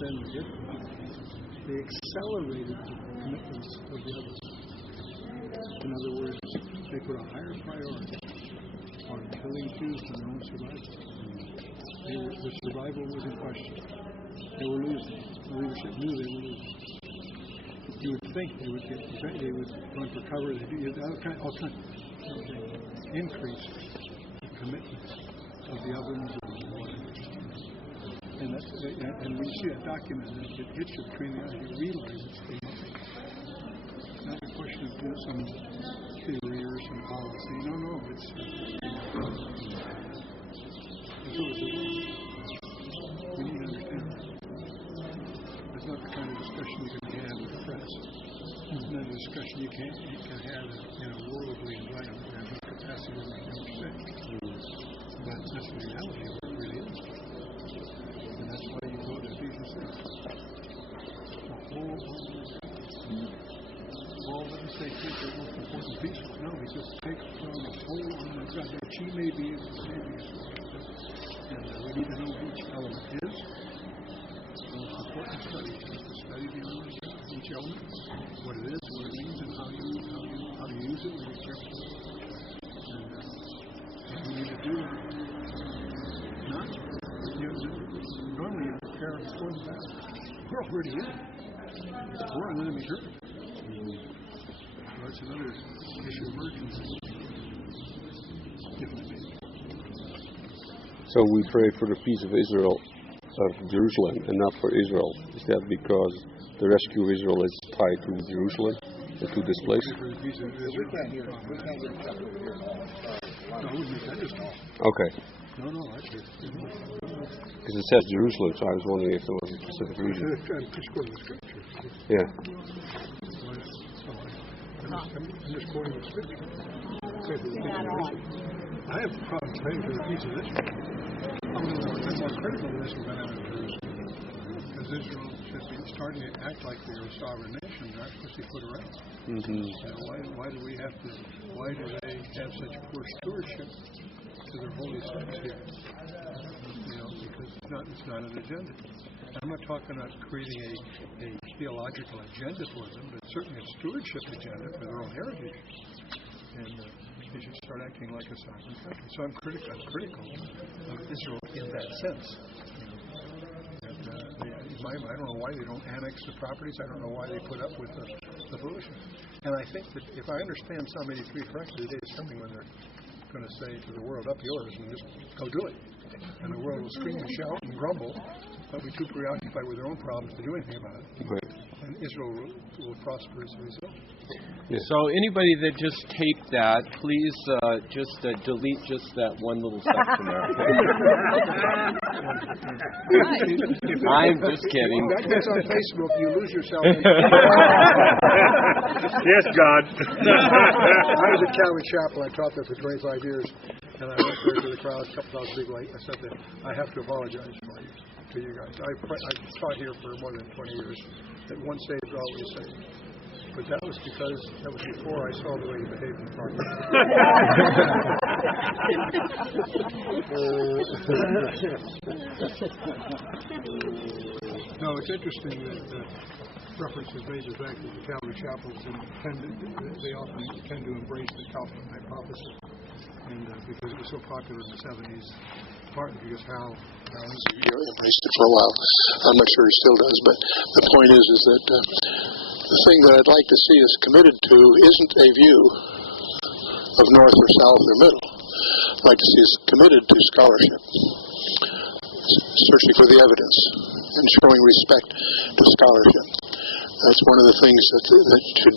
then they accelerated the commitments of the others. In other words, they put a higher priority on killing Jews than their own survival. The survival was in question. They were losing. The leadership knew they were losing. You would think they would run for cover. They do all kinds of increase the commitments of the ovens and whatever. And when you see that document, it hits you between the eyes. You realize it's not a question of some theory or some policy. No, it's we need to understand that. It's not the kind of discussion you can have with the press. It's not a discussion you can have in a worldly environment. There's no capacity to make much sense. But that's the reality of what it really is. And that's why you go to Ephesians 6. Paul doesn't say take the most important piece. No, he says take from the whole armor of God that ye may be able to save yourself. And we need to know what each element is. The most important study is to study the armor of God, each element, what it is, what it means, and how you use it, and be careful. And we need to do that. Normally you prepare for the battle. We're already in it. We're on enemy turf. So that's another issue of urgency. So we pray for the peace of Israel, of Jerusalem, and not for Israel. Is that because the rescue of Israel is tied to Jerusalem and to this place? Okay. No, because it says Jerusalem, so I was wondering if there was a specific reason. Yeah. I'm just quoting the scripture. I have a problem praying for the peace of Israel. I'm more critical of this than I'm in Jerusalem. Because Israel should be starting to act like they're a sovereign nation. They're not supposed to be put around. Why do they have such poor stewardship to their holy sites here? Because it's not an agenda. And I'm not talking about creating a theological agenda for them, but certainly a stewardship agenda for their own heritage. And they should start acting like a sovereign country. So I'm critical of Israel in that sense. I don't know why they don't annex the properties. I don't know why they put up with the foolishness. And I think that if I understand Psalm 83 correctly, the day is coming when they're going to say to the world, up yours, and just go do it. And the world will scream and shout and grumble. They'll be too preoccupied with their own problems to do anything about it. Right. And Israel will prosper as a result. Yeah. So anybody that just taped that, please just delete just that one little section there. I'm just kidding. If that gets on Facebook, you lose yourself. Yes, God. I was at Calvary Chapel. I taught there for 25 years. And I went there to the crowd, a couple hours big late. I said that I have to apologize to you guys. I taught here for more than 20 years that once saved, always saved. But that was before I saw the way you behaved in the parking lot. No, it's interesting that reference is made to the fact that the Calvary chapels they often tend to embrace the Calvin hypothesis. And because it was so popular in the 70s, partly because Hal embraced it for a while. I'm not sure he still does, but the point is that the thing that I'd like to see us committed to isn't a view of north or south or middle. I'd like to see us committed to scholarship, searching for the evidence, and showing respect to scholarship. That's one of the things that should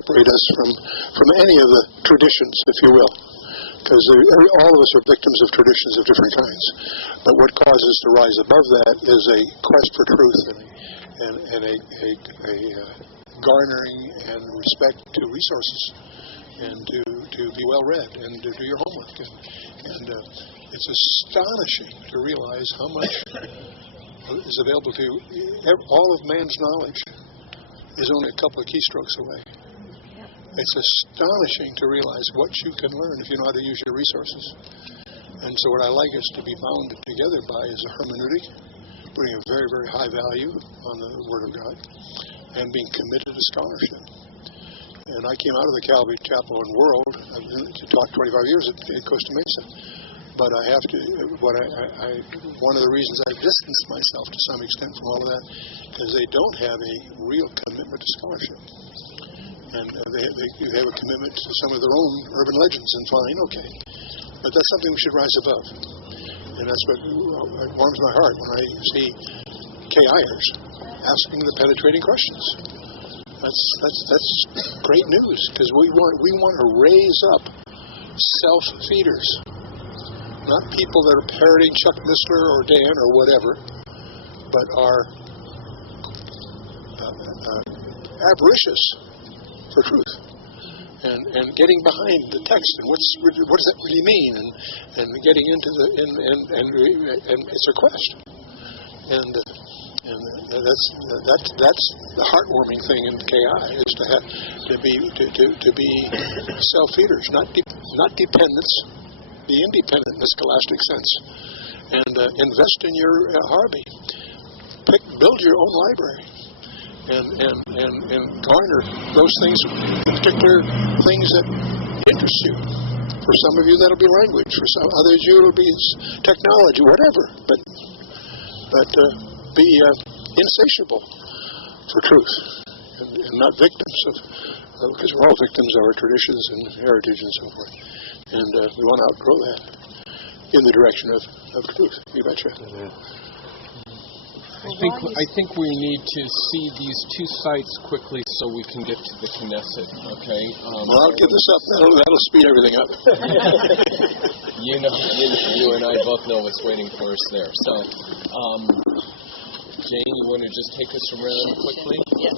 separate us from any of the traditions, if you will. Because all of us are victims of traditions of different kinds. But what causes us to rise above that is a quest for truth and a garnering and respect to resources and to be well read and to do your homework. And it's astonishing to realize how much is available to you. All of man's knowledge is only a couple of keystrokes away. It's astonishing to realize what you can learn if you know how to use your resources. And so what I like us to be bound together by is a hermeneutic, putting a very, very high value on the Word of God, and being committed to scholarship. And I came out of the Calvary Chapel and World. I've taught 25 years at Costa Mesa. But I have to, one of the reasons I've distanced myself to some extent from all of that is they don't have a real commitment to scholarship. And they have a commitment to some of their own urban legends, and fine, okay. But that's something we should rise above. And that's what warms my heart when I see KIers asking the penetrating questions. That's great news, because we want to raise up self-feeders, not people that are parroting Chuck Missler or Dan or whatever, but are avaricious for truth and getting behind the text and what does that really mean, and getting into and it's a quest, and that's the heartwarming thing in KI, is to be self-feeders, not dependents. Be independent in the scholastic sense, and invest in your hobby. Build your own library, and garner those things, particular things that interest you. For some of you, that'll be language. For some others, it'll be technology, whatever. But be insatiable for truth, and not victims of, because we're all victims of our traditions and heritage and so forth. And we want to outgrow that in the direction of truth. You betcha. Mm-hmm. I think we need to see these two sites quickly so we can get to the Knesset. Okay. Well, I'll give this up. That'll speed everything up. You and I both know what's waiting for us there. So, Jane, you want to just take us around quickly? Yes.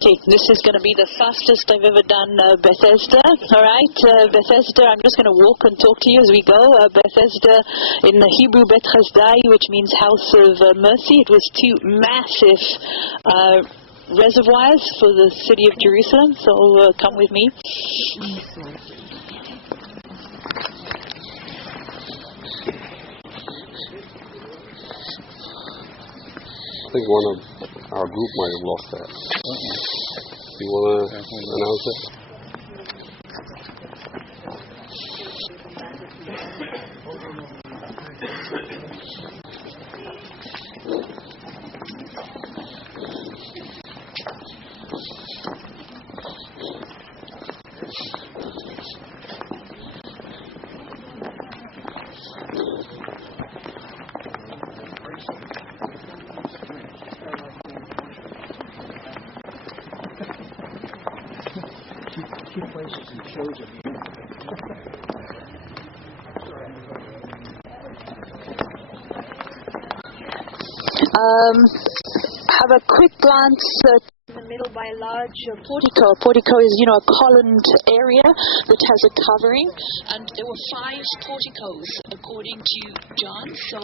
Okay, this is going to be the fastest I've ever done Bethesda. All right, Bethesda, I'm just going to walk and talk to you as we go. Bethesda in the Hebrew Bet Chazdai, which means house of mercy. It was two massive reservoirs for the city of Jerusalem, so come with me. I think one of our group might have lost that. Do you want to announce it? Have a quick glance in the middle by a large portico. A portico is, a columned area that has a covering, and there were 5 porticos according to John. So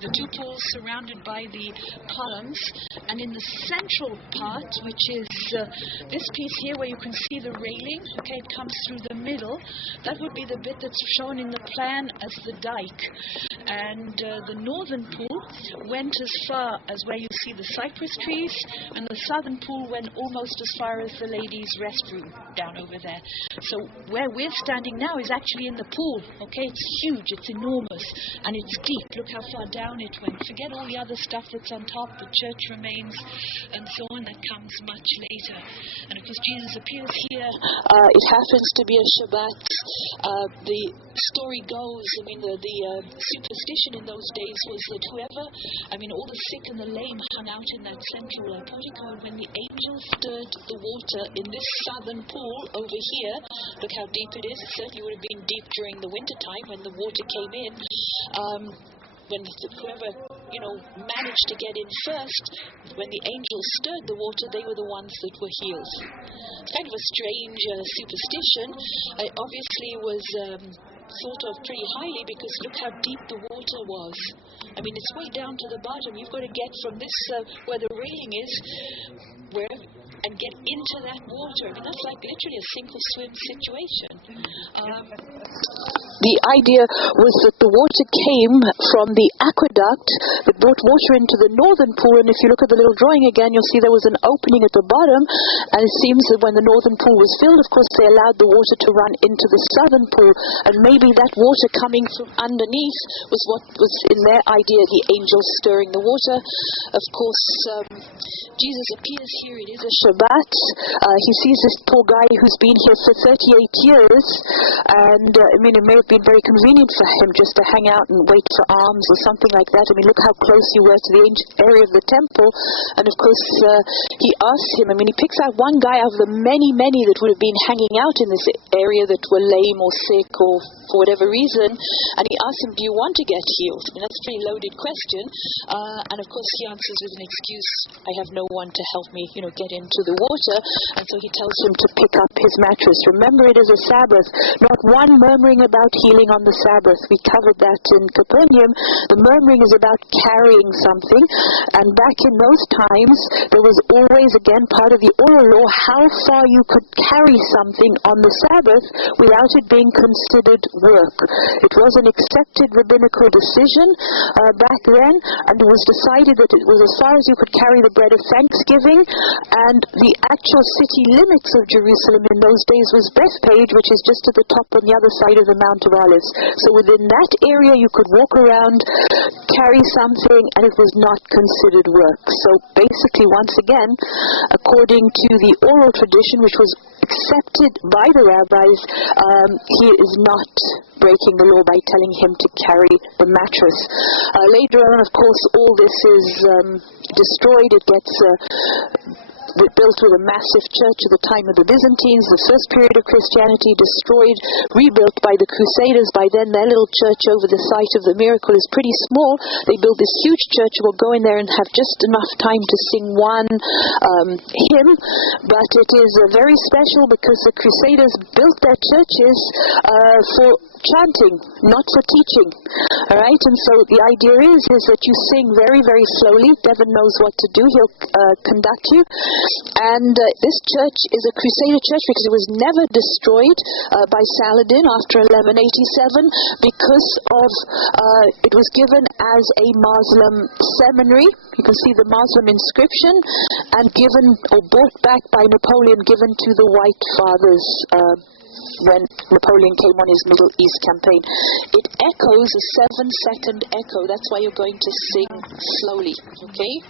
the 2 pools surrounded by the columns, and in the central part, which is this piece here where you can see the railing, okay, it comes through the middle. That would be the bit that's shown in the plan as the dike. And the northern pool went as far as where you see the cypress trees, and the southern pool went almost as far as the ladies' restroom down over there. So where we're standing now is actually in the pool, okay? It's huge, it's enormous, and it's deep. Look how far down it went. Forget all the other stuff that's on top, the church remains, and so on, that comes much later. And of course, Jesus appears here. It happens to be a Shabbat. The story goes, the superstition in those days was that all the sick and the lame hung out in that central portico, and when the angel stirred the water in this southern pool over here, look how deep it is. It certainly would have been deep during the winter time when the water came in. When whoever, managed to get in first, when the angel stirred the water, they were the ones that were healed. It's kind of a strange superstition. It obviously was thought of pretty highly, because look how deep the water was. It's way down to the bottom. You've got to get from this, where the railing is, and get into that water. That's like literally a sink or swim situation. the idea was that the water came from the aqueduct that brought water into the northern pool, and if you look at the little drawing again, you'll see there was an opening at the bottom, and it seems that when the northern pool was filled, of course, they allowed the water to run into the southern pool, and maybe that water coming from underneath was what was in their idea, the angels stirring the water. Of course, Jesus appears here, it is a Shabbat. He sees this poor guy who's been here for 38 years, and it may have been very convenient for him just to hang out and wait for alms or something like that. Look how close you were to the area of the temple, and of course he asks him, he picks out one guy out of the many that would have been hanging out in this area that were lame or sick or for whatever reason, and he asks him, do you want to get healed? That's a pretty loaded question, and of course he answers with an excuse, I have no one to help me, get into the water, and so he tells him to pick up his mattress. Remember, it is a Sabbath, not one murmuring about healing on the Sabbath. We covered that in Capernaum. The murmuring is about carrying something, and back in those times, there was always, again, part of the oral law, how far you could carry something on the Sabbath without it being considered work. It was an accepted rabbinical decision back then, and it was decided that it was as far as you could carry the bread of thanksgiving, and the actual city limits of Jerusalem in those days was Bethpage, which is just at the top on the other side of the Mount of Olives. So within that area you could walk around, carry something, and it was not considered work. So basically, once again, according to the oral tradition, which was accepted by the rabbis, he is not breaking the law by telling him to carry the mattress. Later on, of course, all this is destroyed. It gets built with a massive church at the time of the Byzantines, the first period of Christianity, destroyed, rebuilt by the Crusaders. By then, their little church over the site of the miracle is pretty small. They build this huge church. We'll go in there and have just enough time to sing one hymn, but it is very special because the Crusaders built their churches for chanting, not for teaching. All right, and so the idea is that you sing very, very slowly. Devin knows what to do. He'll conduct you. And this church is a Crusader church because it was never destroyed by Saladin after 1187 because of it was given as a Muslim seminary. You can see the Muslim inscription, and given or bought back by Napoleon, given to the White Fathers when Napoleon came on his Middle East campaign. It echoes a 7-second echo. That's why you're going to sing slowly, okay?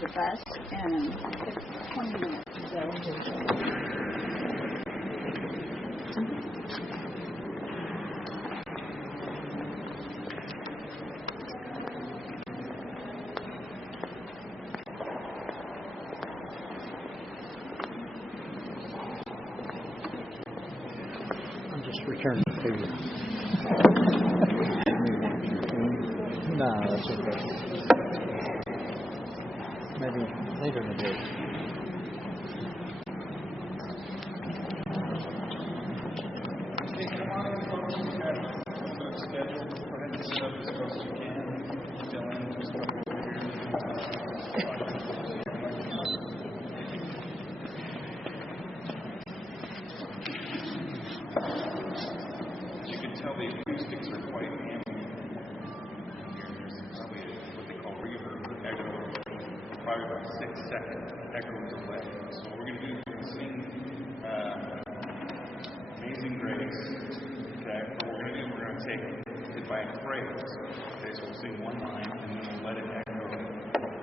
The bus and it's 20 minutes to go. I'm just returning the favor. No, that's okay. Maybe later in the day. You can tell the acoustics are quite ambient. There's probably what they call reverb, echo, probably about 6-second echoes away. So what we're going to do is we're going to sing Amazing Grace, okay? But what we're going to do is we're going to take it by a phrase, okay? So we'll sing one line and then we'll let it echo and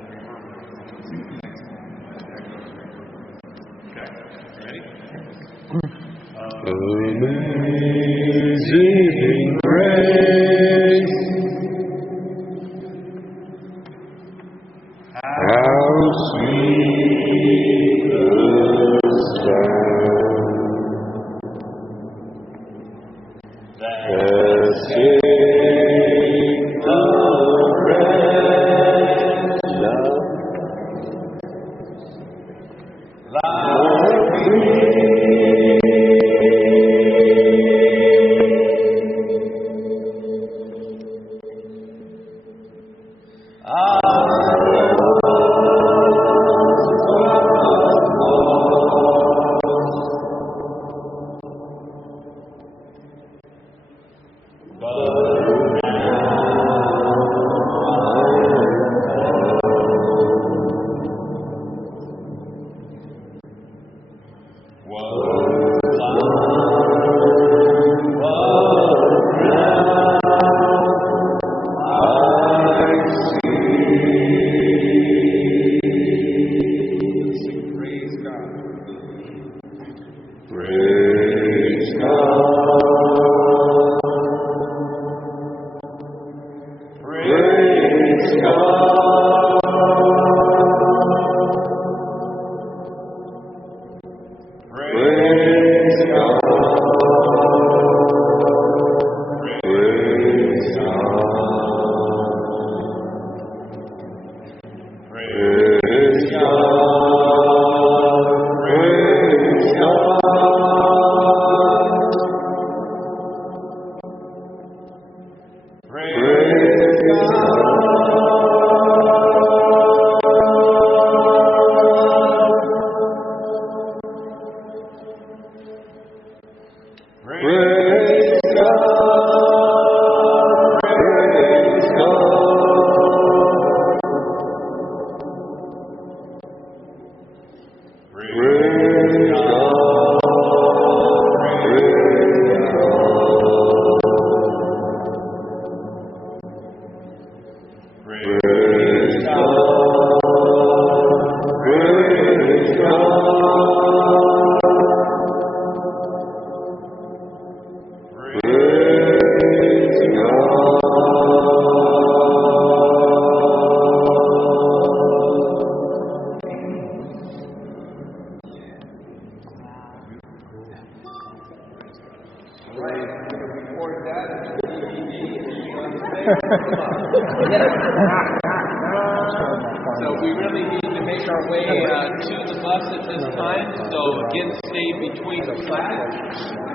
reverberate. And then we'll sing the next line and let it echo and reverberate. Okay? You ready? Amazing grace, how sweet the sound that saved a Praise God. Praise God. Praise So we really need to make our way to the bus at this time. So again, stay between the flags.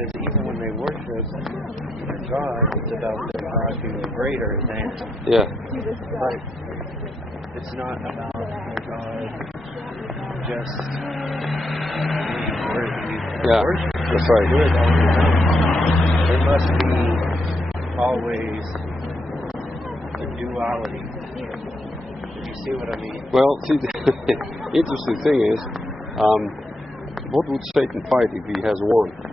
Because even when they worship their God, it's about their God being greater than. Yeah. But it's not about their God just being worthy of worship. That's right. Good all the time. There must be always a duality. Do you see what I mean? Well, see, the interesting thing is, what would Satan fight if he has one?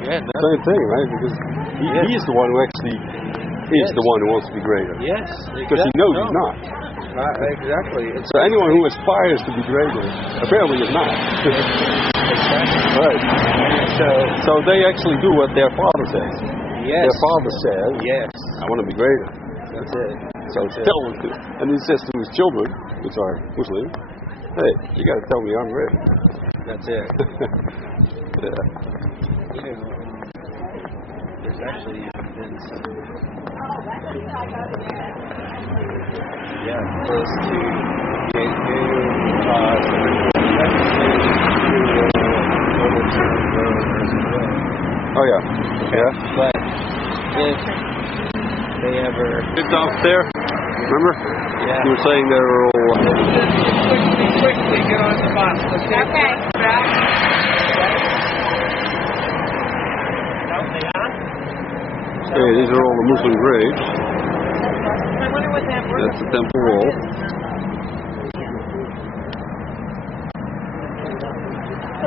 Yeah, Same thing, right? Because he is the one who actually is the one who wants to be greater. Yes, Because he knows he's not. Exactly. So anyone who aspires to be greater apparently is not. Right. So they actually do what their father says. Yes. Their father says, Yes. I want to be greater. That's it. So tell him to. And he says to his children, which are Muslim, hey, you got to tell me I'm greater. That's it. Yeah. You know, there's actually even been some, close to get new cause Oh yeah. Yeah. But if they ever It's out there. Remember? Yeah. You were saying they were all. Quickly get on the bus. Okay. Okay, these are all the Muslim graves. I wonder what that word That's the temple wall.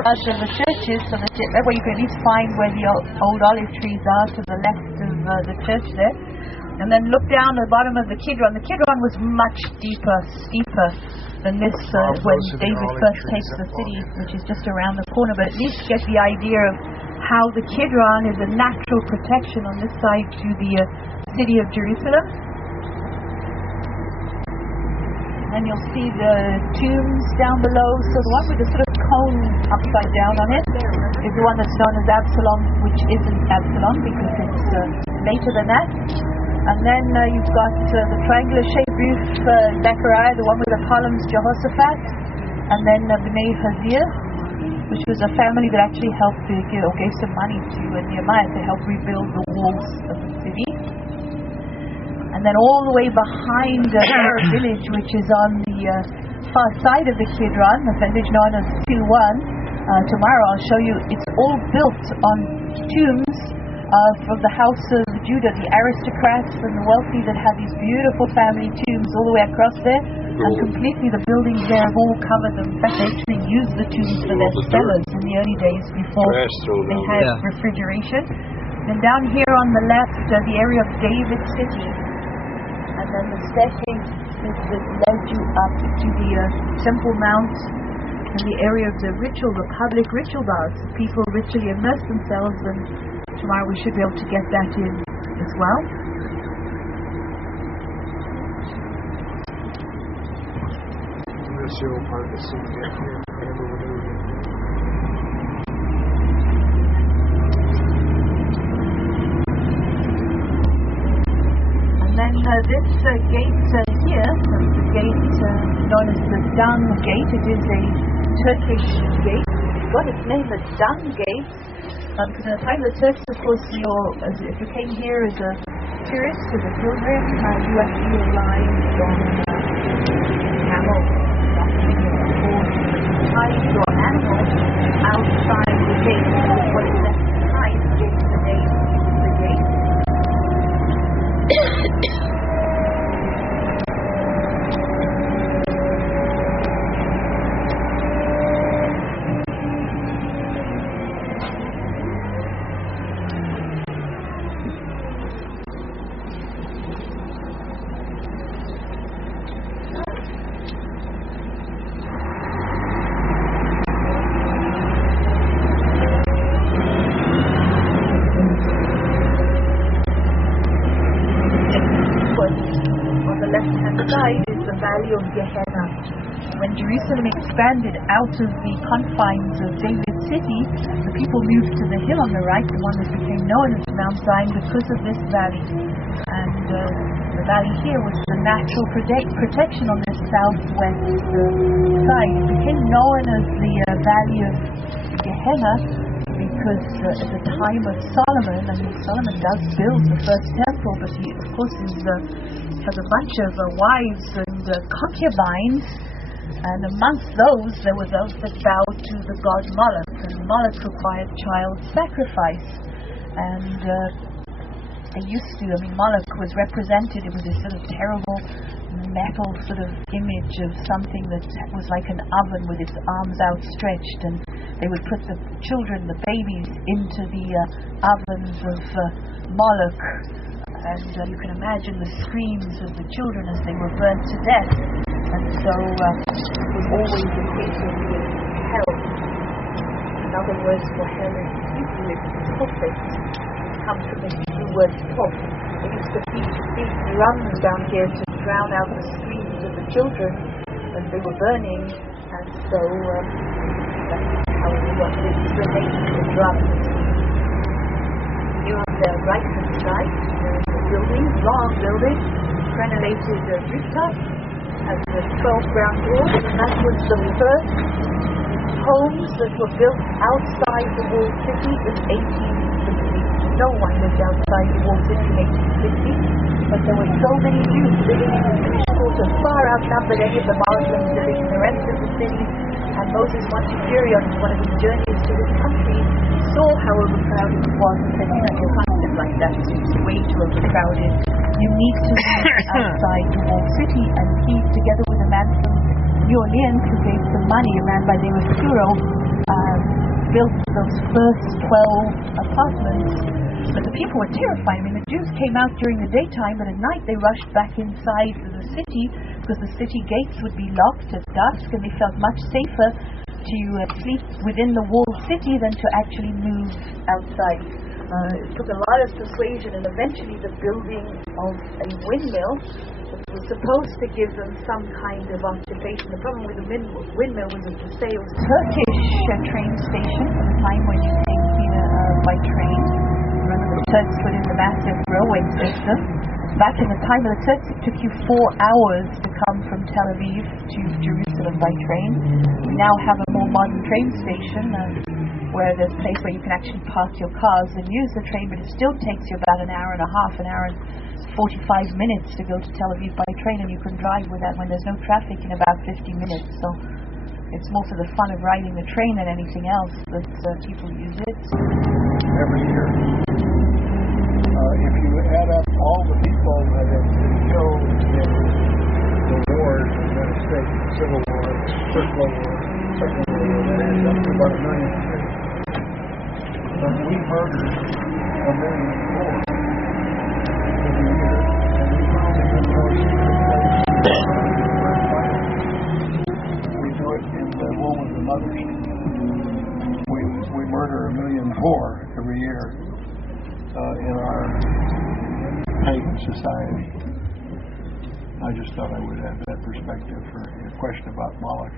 of the churches, so that way you can at least find where the old olive trees are to the left of the church there. And then look down at the bottom of the Kidron. The Kidron was much steeper than this when David first takes the city, which is just around the corner. But at least get the idea of how the Kidron is a natural protection on this side to the city of Jerusalem. And you'll see the tombs down below. So the one with the sort of cone upside down on it is the one that's known as Absalom, which isn't Absalom because it's later than that. And then you've got the triangular-shaped roof, Zechariah, the one with the columns, Jehoshaphat, and then Bnei Hazir, which was a family that actually helped to gave some money to Nehemiah to help rebuild the walls of the city. And then all the way behind the Arab village, which is on the far side of the Kidron, the village known as Silwan. Tomorrow I'll show you, it's all built on tombs from the house of Judah, the aristocrats and the wealthy that had these beautiful family tombs all the way across there. And completely the buildings there have all covered them. In fact, they actually used the tombs for their cellars in the early days before they had refrigeration. And down here on the left, the area of David City, and then the staircase that led you up to the Temple Mount, and the area of the public ritual baths. People ritually immerse themselves, and tomorrow we should be able to get that in as well. And then this gate here, the gate known as the Dung Gate, it is a Turkish gate. It got its name as Dung Gate because in the time of the Turks, of course, if you came here as a tourist, as a pilgrim, you actually arrived on camel, tied your animal outside the gate. What is left behind gave the name the gate. Of Gehenna. When Jerusalem expanded out of the confines of David City, the people moved to the hill on the right, the one that became known as Mount Zion, because of this valley. And the valley here was the natural protection on the southwest side. It became known as the Valley of Gehenna because at the time of Solomon, Solomon does build the first temple, but he, of course, has a bunch of wives and concubines, and amongst those there were those that bowed to the god Moloch, and Moloch required child sacrifice. And Moloch was represented, it was this sort of terrible metal sort of image of something that was like an oven with its arms outstretched, and they would put the children, the babies, into the ovens of Moloch. And you can imagine the screams of the children as they were burnt to death. And so it was always equated with hell. Another word for hell in Hebrew is tophet. It comes from the Hebrew word top. They used to beat drums down here to drown out the screams of the children as they were burning. And so that's how we got the name of the drums. Here on the right-hand side, there is a building, long building, crenellated rooftop, has the 12 ground floors, and that was the first homes that were built outside the walled city in 1860. No one lived outside the walled city in 1860, but there were so many Jews living in the Jewish quarter, far outnumbered any of the Muslims living in the rest of the city. And Moses Montefiore, on one of his journeys to his country, saw how overcrowded it was and said, you can't live like that, it's way too overcrowded. You need to live outside the walled city. And he, together with a man from New Orleans who gave some money, a man by the name of Furo, built those first 12 apartments. But the people were terrified. The Jews came out during the daytime, but at night they rushed back inside the city because the city gates would be locked at dusk, and they felt much safer to sleep within the walled city than to actually move outside. It took a lot of persuasion, and eventually the building of a windmill that was supposed to give them some kind of occupation. The problem with the windmill was that it was a Turkish train station at the time when you came here by train. Remember, the Turks put in the massive railway system. Back in the time of the Turks, it took you 4 hours to come from Tel Aviv to Jerusalem by train. We now have a more modern train station where there's a place where you can actually park your cars and use the train, but it still takes you about an hour and a half, an hour and 45 minutes to go to Tel Aviv by train, and you can drive with that when there's no traffic in about 50 minutes. So it's more for the fun of riding the train than anything else that people use it. Every year. If you add up all the people that have been killed in the wars in the United States, Civil War, First World War, Second World War, that adds up to about 1 million. But we murdered million more every year. And we found it in more we do it in the womb of the mothers. We murder 1 million more every year in our pagan society. I just thought I would have that perspective for your question about Moloch.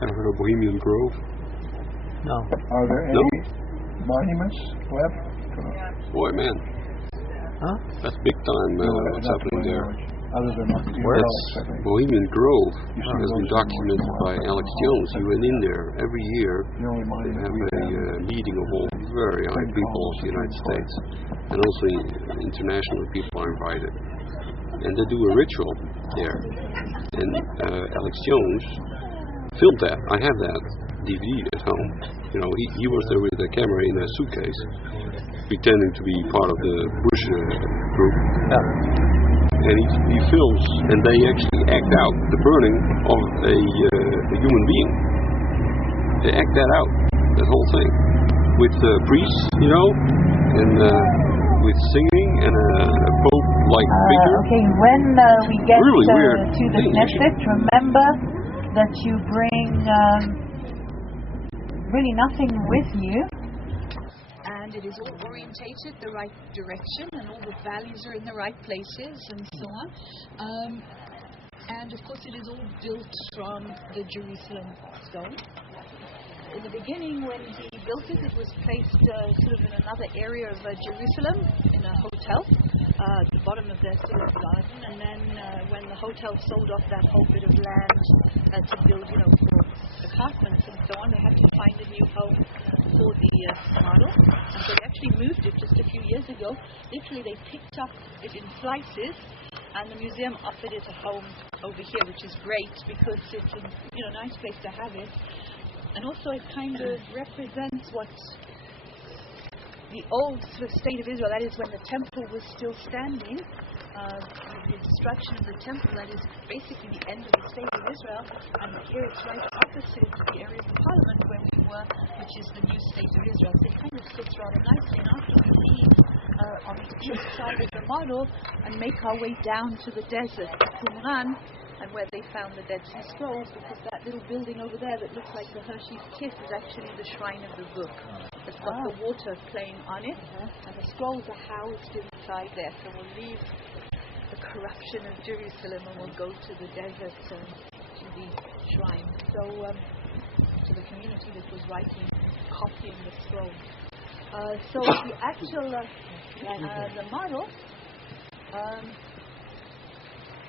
Ever heard of Bohemian Grove? No. Are there any monuments left? Boy, man. Huh? That's big time what's happening there. Other than That's Bohemian Grove. Has been documented by Alex Jones. He went in there every year. They have a meeting of all very high people of the United States. And also international people are invited. And they do a ritual there. And Alex Jones filmed that. I have that DVD at home. You know, he was there with a camera in a suitcase, pretending to be part of the Bush group. Yeah. And he films, and they actually act out the burning of a human being. They act that out, that whole thing, with priests, you know, and with singing and a pope-like figure. Okay, when we get really weird to the Knesset, remember that you bring really nothing with you. And it is all orientated the right direction, and all the values are in the right places, and so on. And of course, it is all built from the Jerusalem stone. In the beginning, when he built it, it was placed sort of in another area of Jerusalem, in a hotel, at the bottom of their sort of garden. And then when the hotel sold off that whole bit of land to build, you know, for apartments and so on, they had to find a new home for the model. And so they actually moved it just a few years ago. Literally, they picked up it in slices, and the museum offered it a home over here, which is great because it's a nice place to have it. And also it kind of represents what the old sort of state of Israel, that is when the temple was still standing, the destruction of the temple, that is basically the end of the state of Israel. And here it's right opposite the area of the parliament where we were, which is the new state of Israel. So it kind of fits rather nicely. And after we leave on the east side of the model and make our way down to the desert, Qumran, and where they found the Dead Sea Scrolls, because that little building over there that looks like the Hershey's Kiss is actually the shrine of the book. It's got the water playing on it, and the scrolls are housed inside there. So we'll leave the corruption of Jerusalem and we'll go to the desert and to the shrine. So to the community that was writing, copying the scroll. So the actual the model.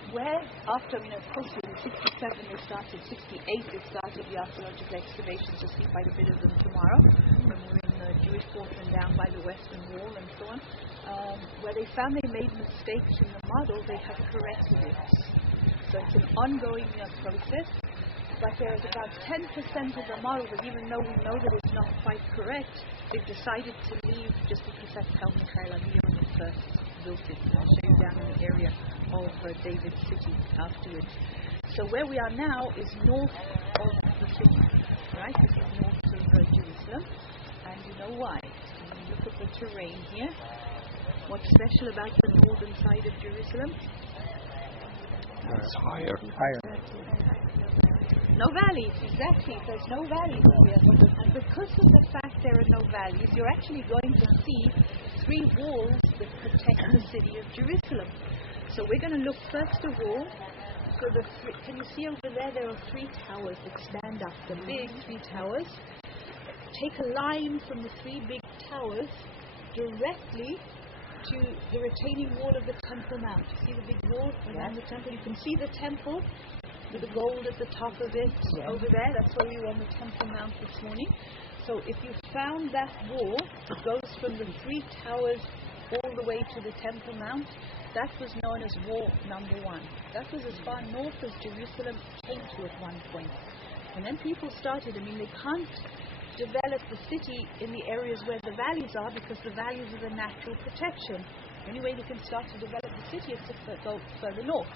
Where after, of course, in 67 they started, 68 they started the archaeological excavations. You'll see quite a bit of them tomorrow when we're in the Jewish Quarter and down by the Western Wall and so on. Where they found they made mistakes in the model, they have corrected it. So it's an ongoing process. But there is about 10% of the model that, even though we know that it's not quite correct, they've decided to leave just because that's how Michael Amir first built it. I'll show you down in the area of David's city afterwards. So where we are now is north of the city, right? This is north of Jerusalem, and you know why. When you look at the terrain here, what's special about the northern side of Jerusalem? It's higher. No valleys, exactly. There's no valleys here. And because of the fact there are no valleys, you're actually going to see 3 walls that protect the city of Jerusalem. So we're going to look first of all, can you see over there, there are 3 towers that stand up, the big 3 towers. Take a line from the 3 big towers directly to the retaining wall of the Temple Mount. See the big wall around the temple? You can see the temple with the gold at the top of it over there. That's where we were on the Temple Mount this morning. So if you found that wall that goes from the 3 towers all the way to the Temple Mount, that was known as wall number 1. That was as far north as Jerusalem came to at one point. And then people started, they can't develop the city in the areas where the valleys are, because the valleys are the natural protection. The only way they can start to develop the city is to go further north.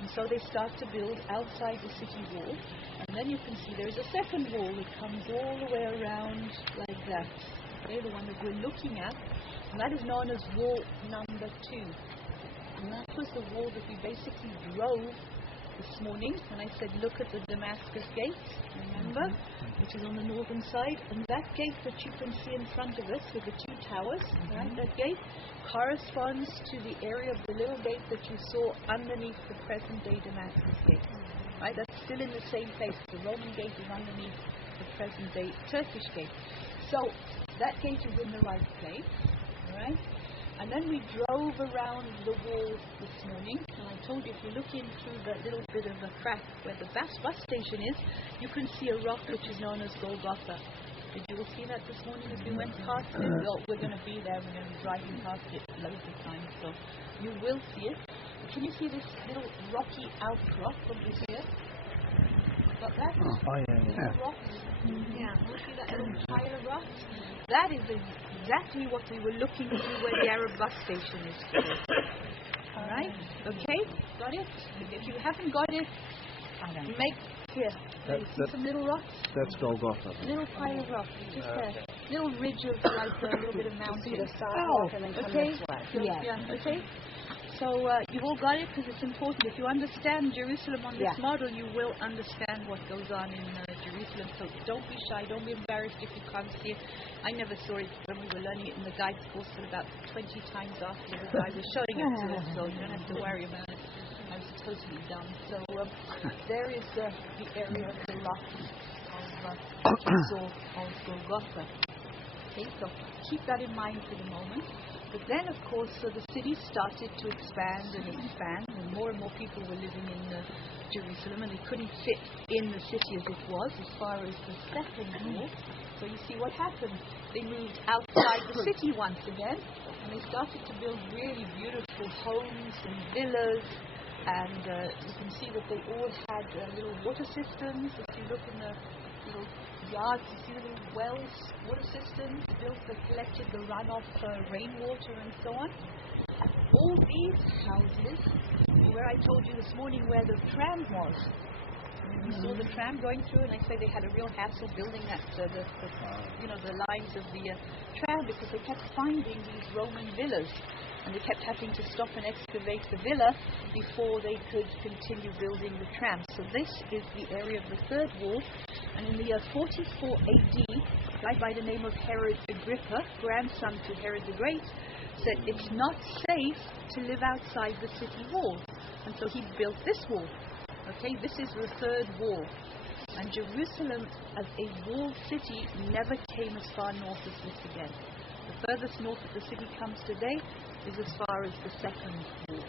And so they start to build outside the city wall. And then you can see there's a second wall that comes all the way around like that. Okay, the one that we're looking at. And that is known as wall number 2. And that was the wall that we basically drove this morning when I said look at the Damascus gate, remember, which is on the northern side. And that gate that you can see in front of us with the 2 towers, right, that gate corresponds to the area of the little gate that you saw underneath the present-day Damascus gate. Right, that's still in the same place. The Roman gate is underneath the present-day Turkish gate. So that gate is in the right place, all right? And then we drove around the wall this morning, and I told you if you look in through that little bit of a crack where the bus station is, you can see a rock which is known as Golgotha. Did you all see that this morning as we went past it? Well, we're going to be there, we're going to be driving past it loads of times, so you will see it. But can you see this little rocky outcrop over here? Got that? Oh, yeah. Rocks? Yeah. You see that little pile of rocks? That is exactly what we were looking for where the Arab bus station is today. Alright? Okay? Got it? If you haven't got it, make here. You see some little rocks? That's Golgotha. Little pile of rocks. Just there. Little ridge of like a little bit of mountain. Okay? Yeah. Okay? So you've all got it because it's important. If you understand Jerusalem on this model, you will understand what goes on in Jerusalem. So don't be shy, don't be embarrassed if you can't see it. I never saw it when we were learning it in the guide course till about 20 times after the guy was showing it to us, so you don't have to worry about it. I was totally dumb. So there is the area of the rock of Golgotha. Okay, so keep that in mind for the moment. But then, of course, the city started to expand, and more people were living in Jerusalem, and they couldn't fit in the city as it was, as far as the second wall. So you see what happened. They moved outside the city once again, and they started to build really beautiful homes and villas, and you can see that they all had little water systems. If you look in the little yards, you see the little wells, water systems built that collected the runoff rainwater and so on. All these houses, where I told you this morning where the tram was, we saw the tram going through, and I say they had a real hassle building that, the lines of the tram, because they kept finding these Roman villas, and they kept having to stop and excavate the villa before they could continue building the tram. So this is the area of the third wall, and in the year 44 AD, a guy by the name of Herod Agrippa, grandson to Herod the Great, said it's not safe to live outside the city wall, and so he built this wall. Okay, this is the third wall, and Jerusalem as a walled city never came as far north as this again. The furthest north that the city comes today is as far as the second wall.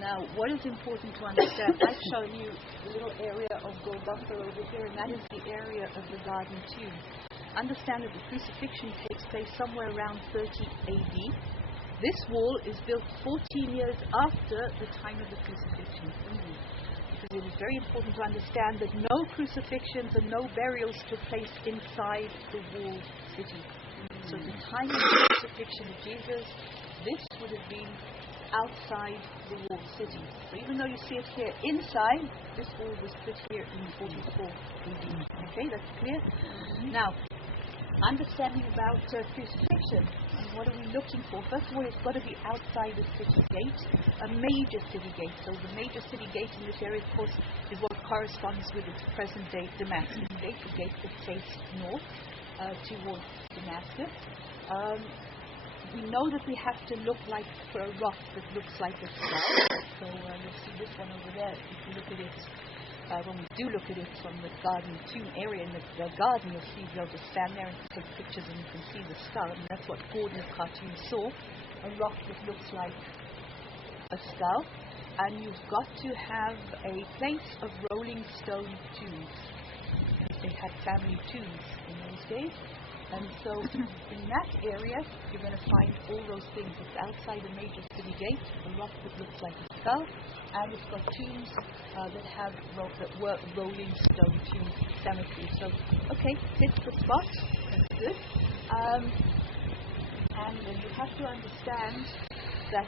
Now, what is important to understand, I've shown you the little area of Golgotha over here, and that is the area of the Garden Tomb. Understand that the crucifixion takes place somewhere around 30 AD. This wall is built 14 years after the time of the crucifixion. Because it is very important to understand that no crucifixions and no burials took place inside the walled city. So at the time of the crucifixion of Jesus, this would have been outside the walled city. So even though you see it here inside, this wall was put here in 44 AD. Okay, that's clear? Now, understanding about crucifixion, and what are we looking for? First of all, it's got to be outside the city gate, a major city gate. So the major city gate in this area, of course, is what corresponds with its present-day Damascus gate, the gate that faces north towards Damascus. We know that we have to look like for a rock that looks like a skull. So you'll see this one over there. If you look at it, when we do look at it from the Garden Tomb area in the garden, you'll see you'll just stand there and take pictures, and you can see the skull. And that's what Gordon's cartoon saw, a rock that looks like a skull. And you've got to have a place of rolling stone tombs. They had family tombs in those days. And so in that area, you're going to find all those things. It's outside a major city gate, a rock that looks like a skull, and it's got tombs that were rolling stone tomb cemeteries. So, okay, fits the spot. That's good. And you have to understand that,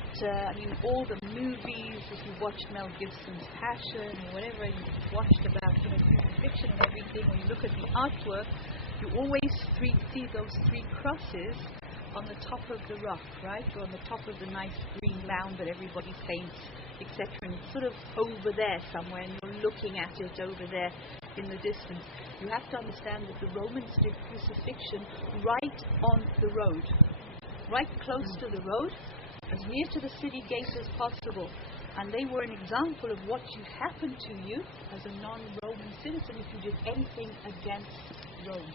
all the movies, if you watched Mel Gibson's Passion or whatever you've watched about crucifixion and everything, when you look at the artwork, you always see those three crosses on the top of the rock, right? Or on the top of the nice green mound that everybody paints, etc. And it's sort of over there somewhere, and you're looking at it over there in the distance. You have to understand that the Romans did crucifixion right on the road, right close to the road, as near to the city gate as possible. And they were an example of what should happen to you as a non-Roman citizen if you did anything against Rome.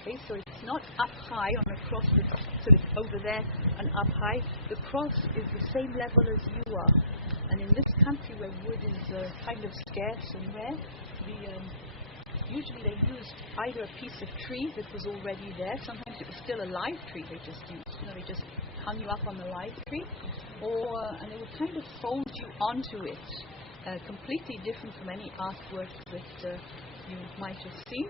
Okay, so it's not up high on a cross that's sort of over there and up high. The cross is the same level as you are. And in this country where wood is kind of scarce and rare, usually they used either a piece of tree that was already there. Sometimes it was still a live tree they just used. They just hung you up on the live tree, and they would kind of fold you onto it. Completely different from any artwork that you might have seen.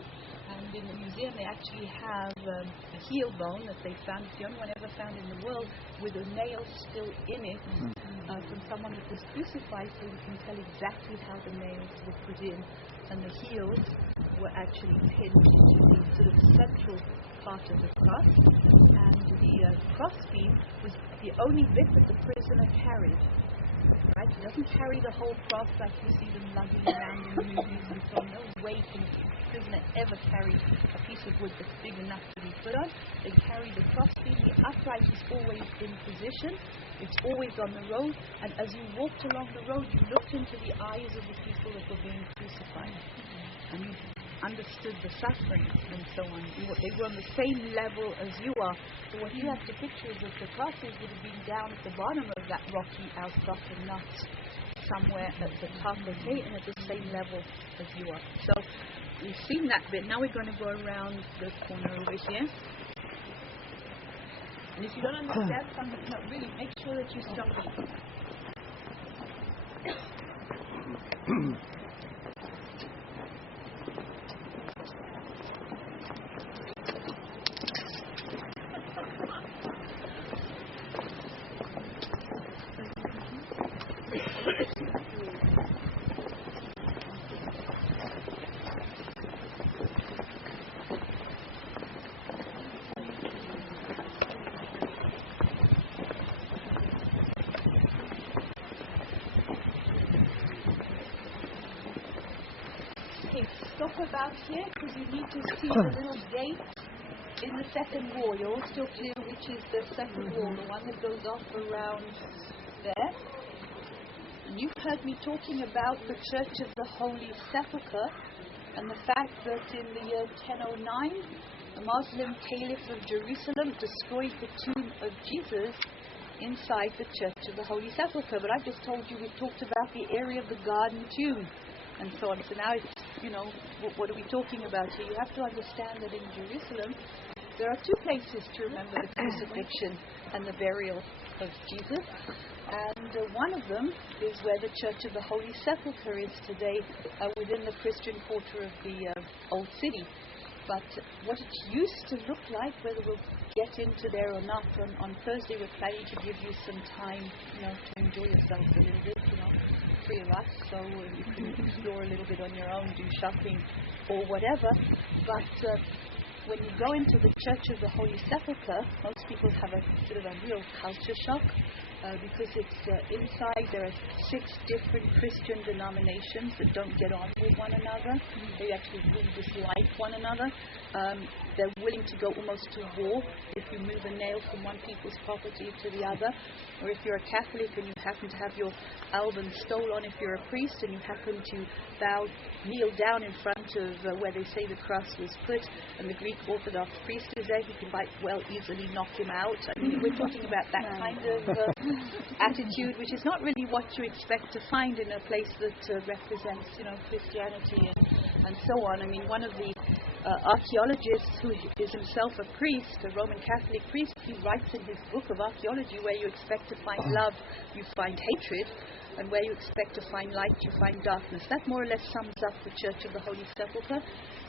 And in the museum they actually have a heel bone that they found. It's the only one ever found in the world with a nail still in it from someone that was crucified, so you can tell exactly how the nails were put in. And the heels were actually pinned into the sort of central part of the cross. And the crossbeam was the only bit that the prisoner carried. Right? He doesn't carry the whole cross like you see them lugging around in the movies and so on. No way can a prisoner ever carry a piece of wood that's big enough to be put on. They carry the crossbeam. The upright is always in position. It's always on the road. And as you walked along the road, you looked into the eyes of the people that were being crucified. And you understood the suffering and so on. They were on the same level as you are. So what you have to picture is that the crosses would have been down at the bottom of that rocky outcrop and not somewhere at the top, okay, and at the same level as you are. So we've seen that bit. Now we're going to go around the corner over here. And if you don't understand something, no, really, make sure that you stop me. Stop about here because you need to see the little gate in the second wall. You're all still clear which is the second wall, the one that goes off around there. And you've heard me talking about the Church of the Holy Sepulchre and the fact that in the year 1009 the Muslim Caliph of Jerusalem destroyed the tomb of Jesus inside the Church of the Holy Sepulchre. But I just told you we've talked about the area of the Garden Tomb and so on. So now it's, what are we talking about here? You have to understand that in Jerusalem there are two places to remember the crucifixion and the burial of Jesus. And one of them is where the Church of the Holy Sepulchre is today, within the Christian quarter of the Old City. But what it used to look like, whether we'll get into there or not, on Thursday we're planning to give you some time, to enjoy yourself a little bit, free of us, so you can explore a little bit on your own, do shopping or whatever. But when you go into the Church of the Holy Sepulchre, most people have a sort of a real culture shock. Because it's inside, there are 6 different Christian denominations that don't get on with one another. They actually really dislike one another. They're willing to go almost to war if you move a nail from one people's property to the other. Or if you're a Catholic and you happen to have your alban stole on, if you're a priest and you happen to kneel down in front of where they say the cross was put, and the Greek Orthodox priest is there, he can quite well easily knock him out. I mean, we're talking about that kind of attitude, which is not really what you expect to find in a place that represents, Christianity and so on. I mean, one of the archaeologists who is himself a priest, a Roman Catholic priest, he writes in his book of archaeology, where you expect to find love, you find hatred, and where you expect to find light, you find darkness. That more or less sums up the Church of the Holy Sepulchre.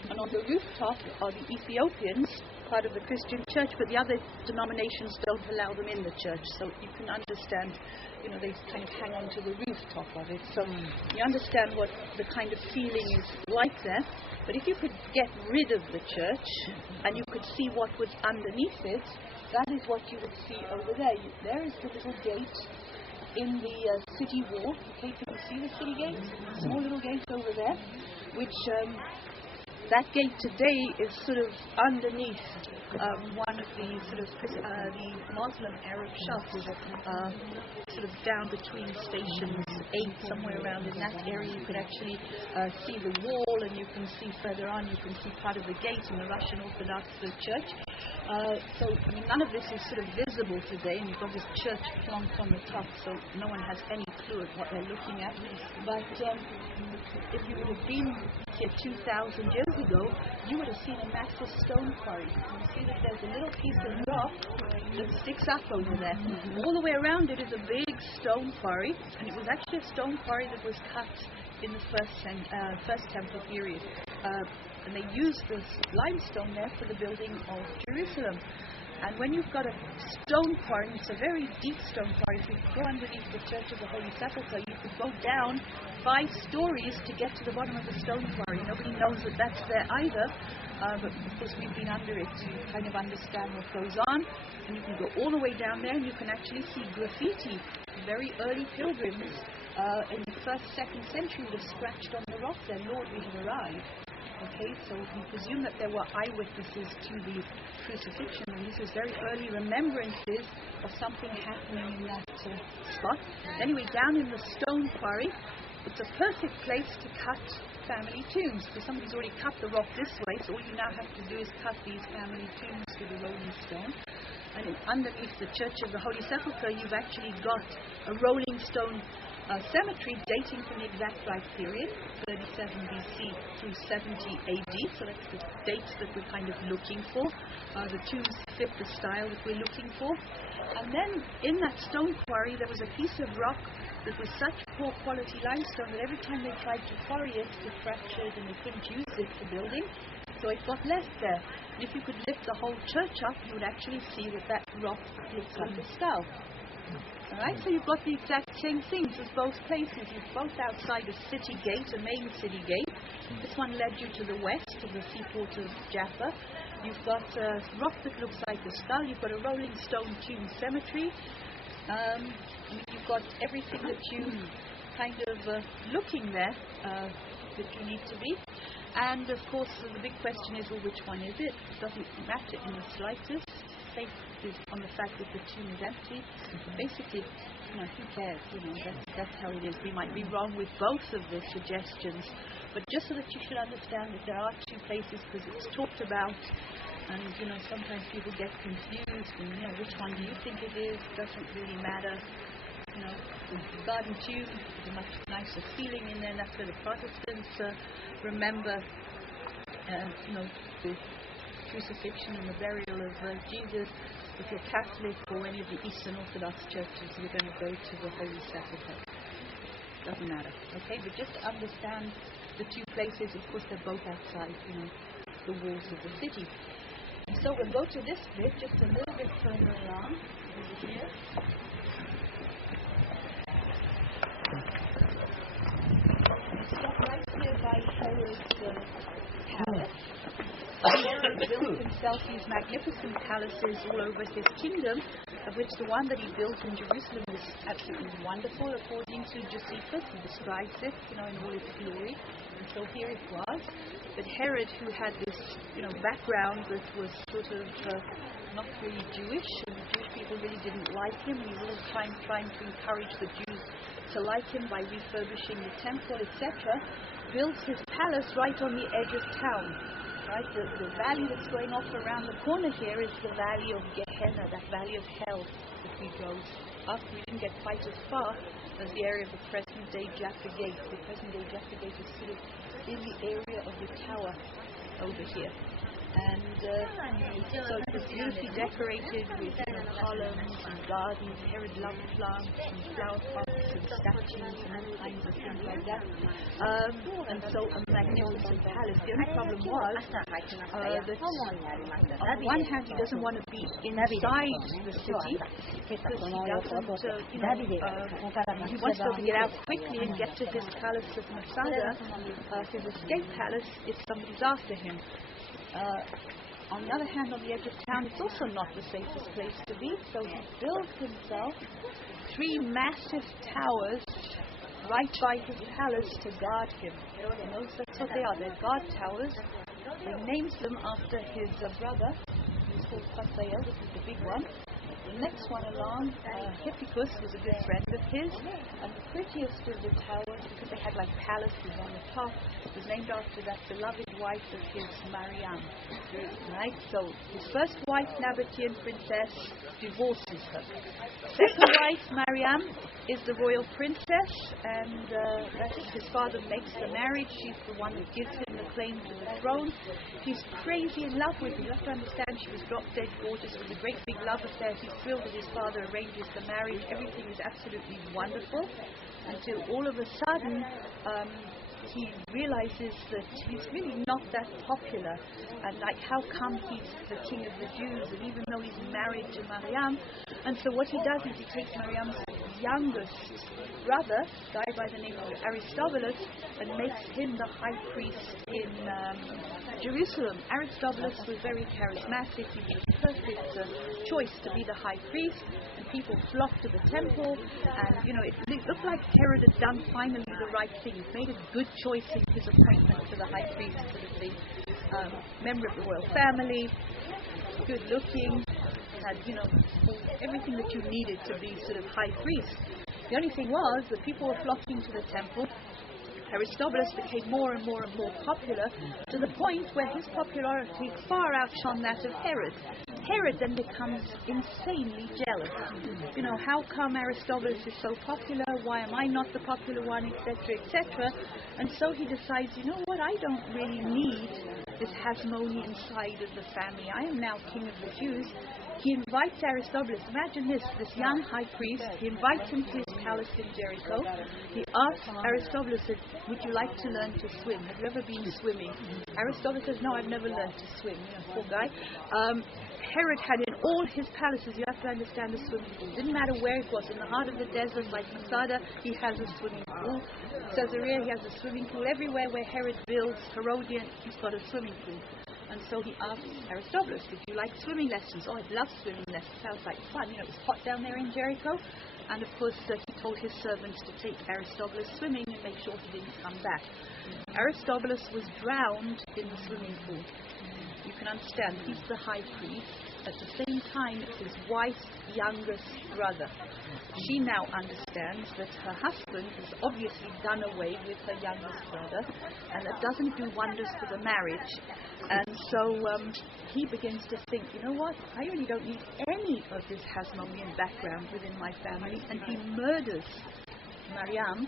And on the rooftop are the Ethiopians part of the Christian church, but the other denominations don't allow them in the church. So you can understand, they kind of hang on to the rooftop of it. So you understand what the kind of feeling is like there. But if you could get rid of the church and you could see what was underneath it, that is what you would see over there. There is the little gate in the city wall. Okay, can you see the city gate? Small little gate over there, which that gate today is sort of underneath one of the sort of the Muslim Arab shops, sort of down between stations 8, somewhere around in that area. You could actually see the wall, and you can see further on, you can see part of the gate in the Russian Orthodox Church. So none of this is sort of visible today, and you've got this church plonked on the top, so no one has any clue at what they're looking at. But if you would have been here 2,000 years ago, you would have seen a massive stone quarry. You see that there's a little piece of rock that sticks up over there. All the way around it is a big stone quarry, and it was actually a stone quarry that was cut in the first temple period. And they used this limestone there for the building of Jerusalem. And when you've got a stone quarry, it's a very deep stone quarry. If you go underneath the Church of the Holy Sepulchre, you could go down 5 stories to get to the bottom of the stone quarry. Nobody knows that that's there either, but because we've been under it to kind of understand what goes on. And you can go all the way down there, and you can actually see graffiti. Very early pilgrims in the 1st, 2nd century would have scratched on the rock there, "Lord, we have arrived." Okay, so we presume that there were eyewitnesses to the crucifixion, and this is very early remembrances of something happening in that spot. Anyway, down in the stone quarry, it's a perfect place to cut family tombs, because somebody's already cut the rock this way, so all you now have to do is cut these family tombs with a rolling stone. And underneath the Church of the Holy Sepulchre, you've actually got a rolling stone cemetery dating from the exact right period, 37 BC through 70 AD, so that's the date that we're kind of looking for. The tombs fit the style that we're looking for. And then in that stone quarry, there was a piece of rock that was such poor quality limestone that every time they tried to quarry it, it fractured and they couldn't use it for building, so it got left there. And if you could lift the whole church up, you would actually see that rock looks like a skull. Alright, so you've got the exact same things as both places. You're both outside a city gate, a main city gate. This one led you to the west, to the seaport of Jaffa. You've got a rock that looks like a skull. You've got a rolling stone tomb cemetery. You've got everything that you kind of looking there that you need to be. And of course, the big question is, well, which one is it? It doesn't matter in the slightest. Faith is on the fact that the tomb is empty. Basically, who cares? That's how it is. We might be wrong with both of the suggestions, but just so that you should understand that there are 2 places, because it's talked about, and sometimes people get confused, and which one do you think it is? It doesn't really matter. The garden tomb is a much nicer feeling in there, and that's where the Protestants remember, the crucifixion and the burial of Jesus. If you're Catholic or any of the Eastern Orthodox churches, you're going to go to the Holy Sepulchre. Doesn't matter, okay? But just to understand the 2 places, of course, they're both outside, the walls of the city. And so we'll go to this bit just a little bit further along over here. Stop right here by Herod's palace. Herod built himself these magnificent palaces all over his kingdom, of which the one that he built in Jerusalem was absolutely wonderful, according to Josephus. He describes it, in all its glory. And so here it was. But Herod, who had this, background that was sort of not really Jewish, and the Jewish people really didn't like him, he was all trying to encourage the Jews to like him by refurbishing the temple, etc., built his palace right on the edge of town. Right, the valley that's going off around the corner here is the valley of Gehenna, that valley of hell that we drove up. We didn't get quite as far as the area of the present-day Jaffa Gate. The present-day Jaffa Gate is sort of in the area of the tower over here. And so it was beautifully decorated with columns and gardens. Herod loved plants and flower pots and statues and all kinds of things like that. And so a magnificent palace. The only problem was that on the one hand he doesn't want to be inside the city because he doesn't, he wants to get out quickly and get to his palace of Masada, his escape palace, if somebody's after him. On the other hand, on the edge of town, it's also not the safest place to be, so he built himself 3 massive towers right by his palace to guard him. That's what they are. They're guard towers. He names them after his brother, who's called Pasael. This is the big one. The next one along, Hippicus, was a good friend of his, and the prettiest of the towers, because they had like palaces on the top, was named after that beloved wife of his, Mariam. Right? So his first wife, Nabatean princess, divorces her. Second wife, Mariam, is the royal princess, and that's it. His father makes the marriage. She's the one that gives him the claim to the throne. He's crazy in love with her. You have to understand, she was drop dead gorgeous. It was a great big love affair. He's thrilled that his father arranges the marriage. Everything is absolutely wonderful until all of a sudden he realizes that he's really not that popular, and like, how come he's the king of the Jews, and even though he's married to Mariam. And so what he does is he takes Mariam's youngest brother, a guy by the name of Aristobulus, and makes him the high priest in Jerusalem. Aristobulus was very charismatic. He was the perfect choice to be the high priest, and people flocked to the temple, and it looked like Herod had done finally the right thing. He made a good choice in his appointment to the high priest, sort of thing. Member of the royal family, good looking, had everything that you needed to be sort of high priest. The only thing was that people were flocking to the temple. Aristobulus became more and more and more popular, to the point where his popularity far outshone that of Herod. Herod then becomes insanely jealous. How come Aristobulus is so popular? Why am I not the popular one, etc., etc.? And so he decides, I don't really need this Hasmonean side of the family. I am now king of the Jews. He invites Aristobulus. Imagine this young high priest. He invites him to his palace in Jericho. He asks Aristobulus, would you like to learn to swim? Have you ever been swimming? Aristobulus says, no, I've never learned to swim. Poor guy. Herod had in all his palaces, you have to understand, a swimming pool. Didn't matter where it was, in the heart of the desert like Masada, he has a swimming pool. Caesarea, he has a swimming pool. Everywhere where Herod builds, Herodian, he's got a swimming pool. And so he asked Aristobulus, would you like swimming lessons? Oh, I'd love swimming lessons. Sounds like fun. It was hot down there in Jericho. And of course, he told his servants to take Aristobulus swimming and make sure he didn't come back. Aristobulus was drowned in the swimming pool. You can understand, he's the high priest. At the same time, it's his wife's youngest brother. She now understands that her husband has obviously done away with her youngest brother, and that doesn't do wonders for the marriage. And so he begins to think, I really don't need any of this Hasmonean background within my family, and he murders Mariam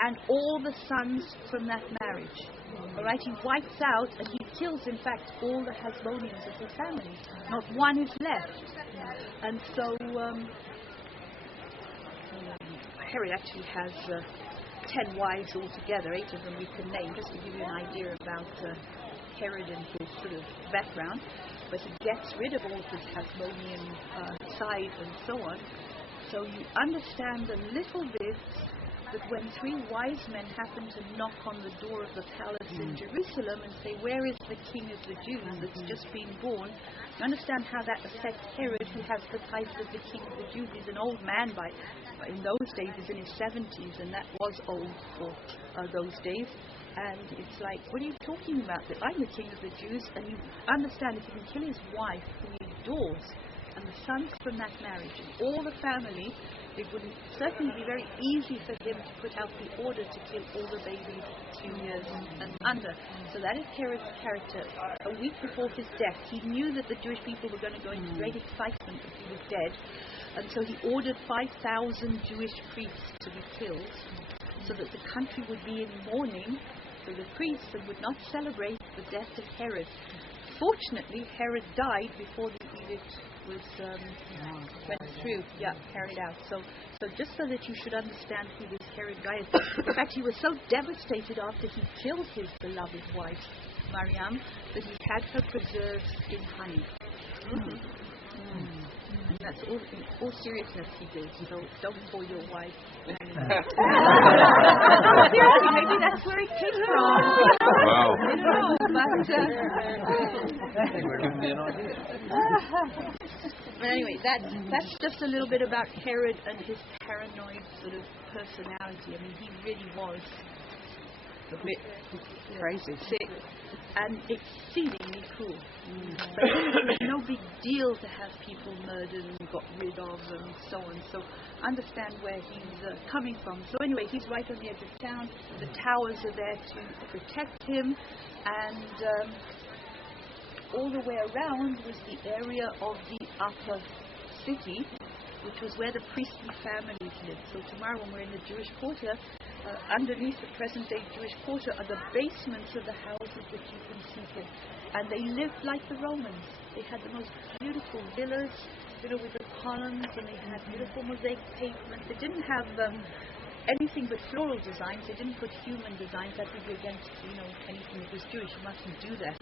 and all the sons from that marriage. Alright, he wipes out and he kills, in fact, all the Hasmoneans of the family. Not one is left. And so Herod actually has 10 wives altogether, 8 of them we can name, just to give you an idea about Herod and his sort of background. But he gets rid of all his Hasmonean side and so on. So you understand a little bit that when 3 wise men happen to knock on the door of the palace in Jerusalem and say, where is the king of the Jews that's just been born, you understand how that affects Herod, who has the title of the king of the Jews. He's an old man in those days, he's in his 70s, and that was old for those days. And it's like, what are you talking about? That I'm the king of the Jews, and you understand if he can kill his wife, who he adores, and the sons from that marriage, and all the family, it would certainly be very easy for him to put out the order to kill all the babies 2 years and under. So that is Herod's character. A week before his death, he knew that the Jewish people were going to go into great excitement that he was dead, and so he ordered 5,000 Jewish priests to be killed, so that the country would be in mourning for the priests and would not celebrate the death of Herod. Unfortunately, Herod died before the edict was went through, carried out. So just so that you should understand who this Herod guy is. In fact, he was so devastated after he killed his beloved wife, Mariam, that he had her preserved in honey. And that's all, in all seriousness, he did. So don't call your wife. Seriously, maybe that's where it came from. Wow. I don't know, but anyway, that's just a little bit about Herod and his paranoid sort of personality. I mean, he really was a bit crazy, sick, and exceedingly cruel. But it was no big deal to have people murdered and got rid of and so on. So understand where he's coming from. So anyway, he's right on the edge of town. The towers are there to protect him, and all the way around was the area of the upper city, which was where the priestly families lived. So tomorrow when we're in the Jewish quarter, underneath the present-day Jewish quarter are the basements of the houses that you can see here. And they lived like the Romans. They had the most beautiful villas, with the columns, and they had beautiful mosaic pavement. They didn't have anything but floral designs. They didn't put human designs. That would be against, anything that was Jewish. You mustn't do that.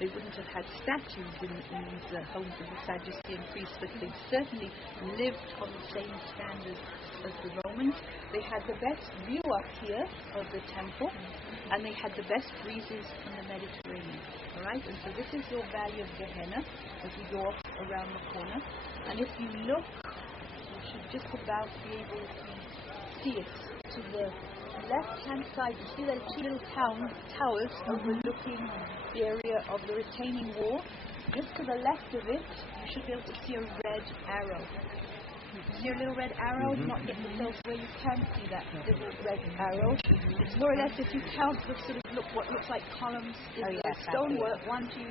They wouldn't have had statues in these homes of the Sadducean priests, but they certainly lived on the same standards as the Romans. They had the best view up here of the temple, and they had the best breezes from the Mediterranean. All right, and so this is your Valley of Gehenna as we go up around the corner. And if you look, you should just about be able to see it to the left-hand side. You see those two little towers overlooking the area of the retaining wall. Just to the left of it, you should be able to see a red arrow. See a little red arrow? Not get yourself where you can see that little red arrow. It's more or less, if you count the what looks like columns in the stonework, 1, 2, 3,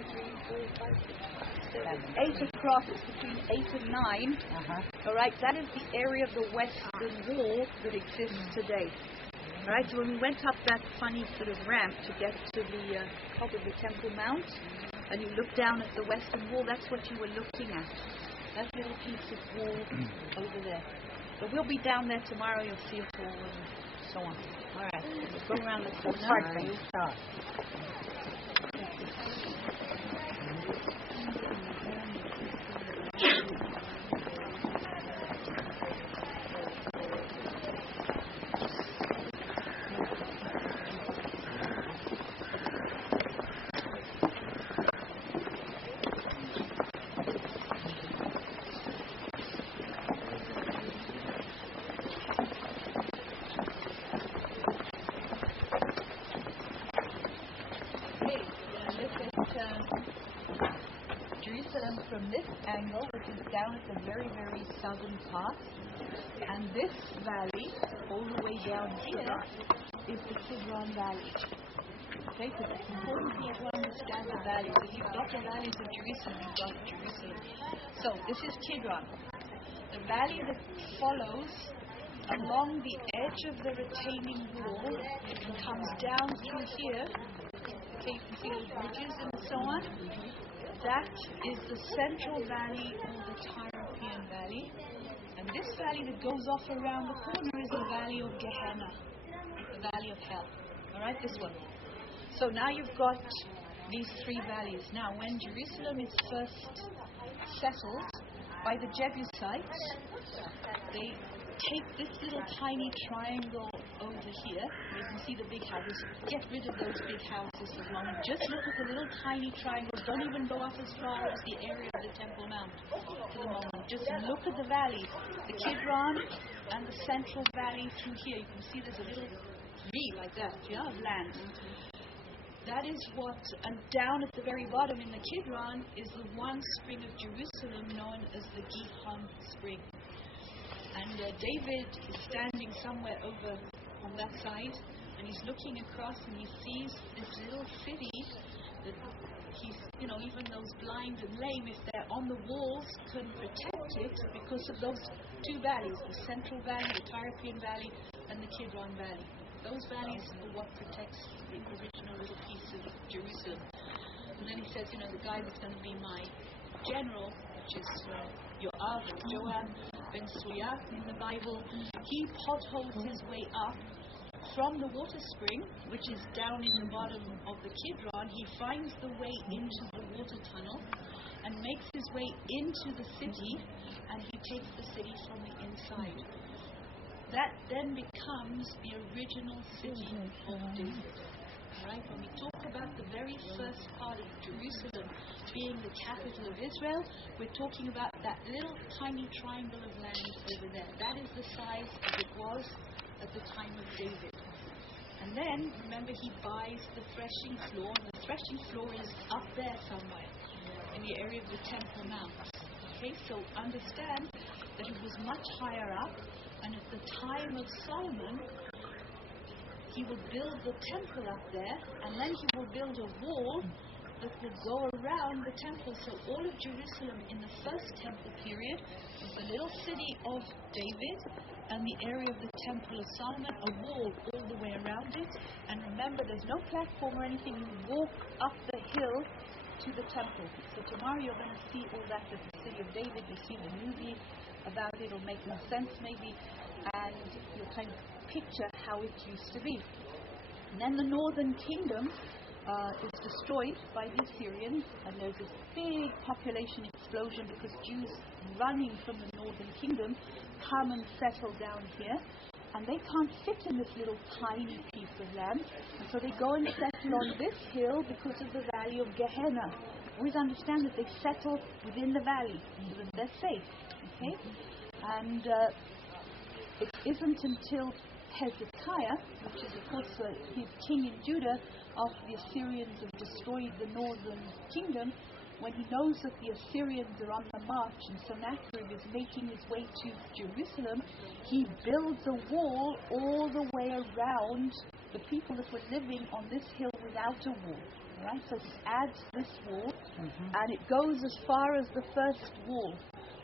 4, 5, 6, 7, 8 across. It's between 8 and 9. All right, that is the area of the western wall that exists today. All right, so when we went up that funny sort of ramp to get to the top of the Temple Mount, and you look down at the western wall, that's what you were looking at. That little piece of wall over there. But we'll be down there tomorrow. You'll see it all and so on. All right, we'll go around the corner. From this angle, which is down at the very, very southern part, and this valley, all the way down here, is the Kidron Valley. Okay, because it's important for you to understand the valleys. If you've got the valleys of Jerusalem, you've got Jerusalem. So this is Kidron. The valley that follows along the edge of the retaining wall comes down through here. Okay, you can see those bridges and so on. That is the Central Valley or the Tyropean Valley. And this valley that goes off around the corner is the Valley of Gehenna, the Valley of Hell. Alright, this one. So now you've got these three valleys. Now, when Jerusalem is first settled by the Jebusites, they take this little tiny triangle over here. You can see the big houses. Get rid of those big houses as long. Just look at the little tiny triangles. Don't even go up as far as the area of the Temple Mount for the moment. Just look at the valleys. The Kidron and the Central Valley through here. You can see there's a little V like that, of land. That is what, and down at the very bottom in the Kidron is the one spring of Jerusalem known as the Gihon Spring. And David is standing somewhere over on that side, and he's looking across and he sees this little city that he's, even those blind and lame, if they're on the walls, can protect it because of those two valleys, the Central Valley, the Tyropean Valley, and the Kidron Valley. Those valleys are what protects the original little piece of Jerusalem. And then he says, the guy that's going to be my general, which is Yoav, Joab ben Surya in the Bible, he potholes his way up from the water spring, which is down in the bottom of the Kidron. He finds the way into the water tunnel and makes his way into the city, and he takes the city from the inside. That then becomes the original city of David. Right? When we talk about the very first part of Jerusalem being the capital of Israel, we're talking about that little tiny triangle of land over there. That is the size as it was at the time of David. And then, remember, he buys the threshing floor, and the threshing floor is up there somewhere in the area of the Temple Mount. Okay, so understand that it was much higher up, and at the time of Solomon, he will build the temple up there, and then he will build a wall that will go around the temple. So all of Jerusalem in the first temple period was the little city of David and the area of the temple of Solomon, a wall all the way around it. And remember, there's no platform or anything. You walk up the hill to the temple. So tomorrow you're going to see all that at the city of David. You see the movie about it. It'll make no sense maybe, and you'll kind of picture how it used to be. And then the northern kingdom is destroyed by the Assyrians, and there's this big population explosion because Jews running from the northern kingdom come and settle down here, and they can't fit in this little tiny piece of land, and so they go and settle on this hill because of the valley of Gehenna. Always understand that they settle within the valley so that they're safe. Okay, and it isn't until Hezekiah, which is of course his king in Judah, after the Assyrians have destroyed the northern kingdom, when he knows that the Assyrians are on the march and Sennacherib is making his way to Jerusalem, he builds a wall all the way around the people that were living on this hill without a wall. Right? So he adds this wall, and it goes as far as the first wall.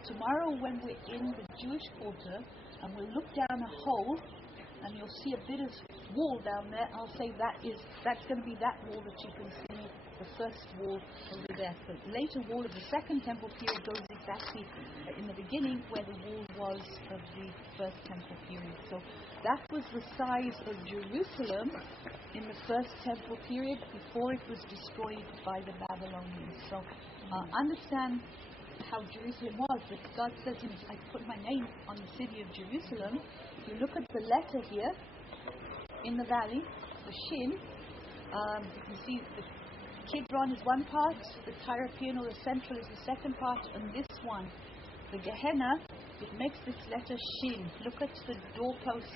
Tomorrow when we're in the Jewish quarter and we'll look down a hole, and you'll see a bit of wall down there, I'll say that's going to be that wall that you can see, the first wall over there. The later wall of the second temple period goes exactly in the beginning where the wall was of the first temple period. So that was the size of Jerusalem in the first temple period before it was destroyed by the Babylonians. So understand how Jerusalem was, that God says, I put my name on the city of Jerusalem. If you look at the letter here in the valley, the Shin, you see the Kidron is one part, the Tyropean or the central is the second part, and this one, the Gehenna, it makes this letter Shin. Look at the doorposts,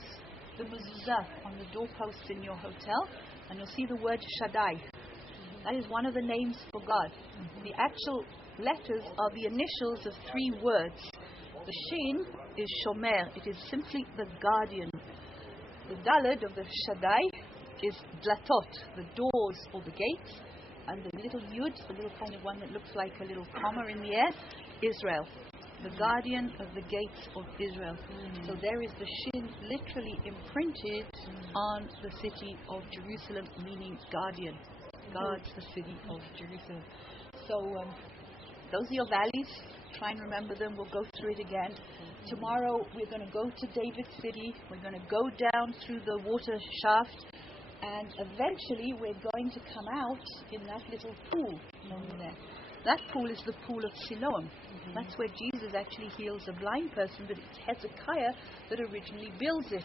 the mezuzah on the doorposts in your hotel, and you'll see the word Shaddai. That is one of the names for God. The actual letters are the initials of three words. The Shin is Shomer. It is simply the guardian. The Daled of the Shaddai is Dlatot, the doors or the gates. And the little Yud, the little kind of one that looks like a little comma in the air, Israel. The guardian of the gates of Israel. So there is the Shin literally imprinted on the city of Jerusalem, meaning guardian. Guards the city of Jerusalem. So those are your valleys. Try and remember them. We'll go through it again. Tomorrow we're going to go to David's city. We're going to go down through the water shaft, and eventually we're going to come out in that little pool over there. That pool is the pool of Siloam. That's where Jesus actually heals a blind person, but it's Hezekiah that originally builds it,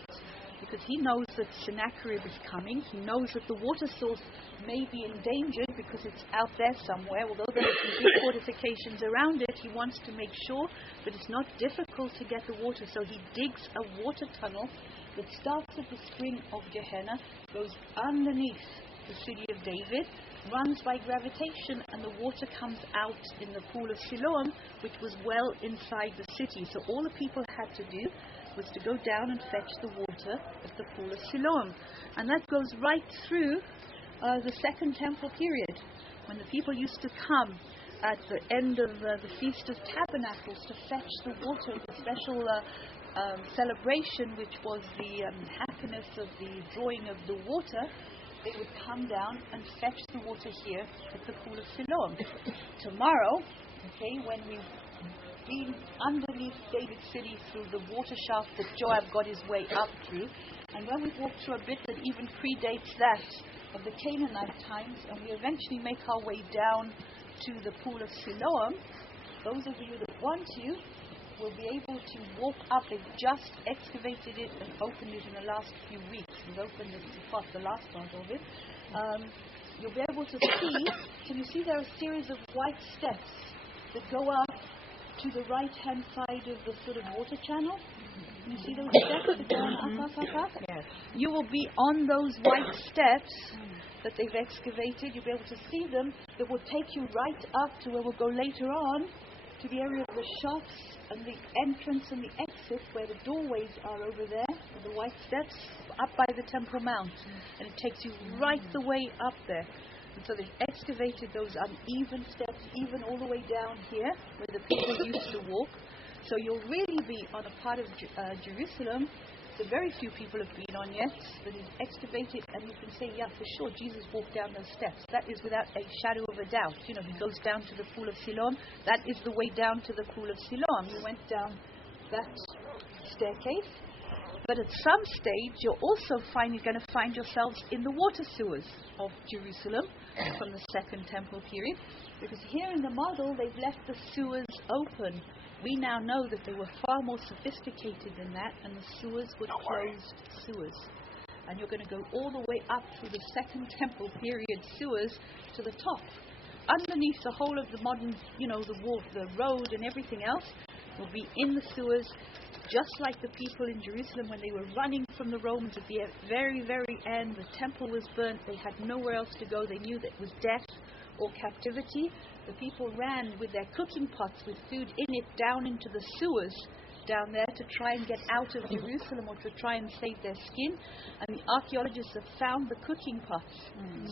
because he knows that Sennacherib is coming. He knows that the water source may be endangered because it's out there somewhere. Although there are some big fortifications around it, he wants to make sure that it's not difficult to get the water. So he digs a water tunnel that starts at the spring of Gehenna, goes underneath the city of David, runs by gravitation, and the water comes out in the pool of Siloam, which was well inside the city. So all the people had to do was to go down and fetch the water at the pool of Siloam. And that goes right through the second temple period, when the people used to come at the end of the Feast of Tabernacles to fetch the water, the special celebration, which was the happiness of the drawing of the water. they would come down and fetch the water here at the pool of Siloam. Tomorrow, okay, when we've been underneath David City through the water shaft that Joab got his way up through, and when we've walked through a bit that even predates that of the Canaanite times, and we eventually make our way down to the pool of Siloam, those of you that want to will be able to walk up. They've just excavated it and opened it in the last few weeks. We've opened the last part of it. You'll be able to see, can you see there are a series of white steps that go up to the right-hand side of the sort of water channel? Can you see those steps that go up? Yes. You will be on those white steps that they've excavated. You'll be able to see them. That will take you right up to where we'll go later on, to the area of the shops and the entrance and the exit where the doorways are over there, the white steps, up by the Temple Mount. And it takes you right the way up there. And so they've excavated those uneven steps, even all the way down here, where the people used to walk. So you'll really be on a part of Jerusalem that very few people have been on yet, that is excavated, and you can say, yeah, for sure, Jesus walked down those steps. That is without a shadow of a doubt. You know, he goes down to the pool of Siloam. That is the way down to the pool of Siloam. You went down that staircase. But at some stage, you're also going to find yourselves in the water sewers of Jerusalem from the Second Temple period, because here in the model, they've left the sewers open. We now know that they were far more sophisticated than that, and the sewers were closed sewers. And you're going to go all the way up through the Second Temple period sewers to the top. Underneath the whole of the modern, the wall, the road and everything else will be in the sewers, just like the people in Jerusalem when they were running from the Romans at the very, very end. The temple was burnt. They had nowhere else to go. They knew that it was death or captivity. The people ran with their cooking pots with food in it down into the sewers down there to try and get out of Jerusalem or to try and save their skin. And the archaeologists have found the cooking pots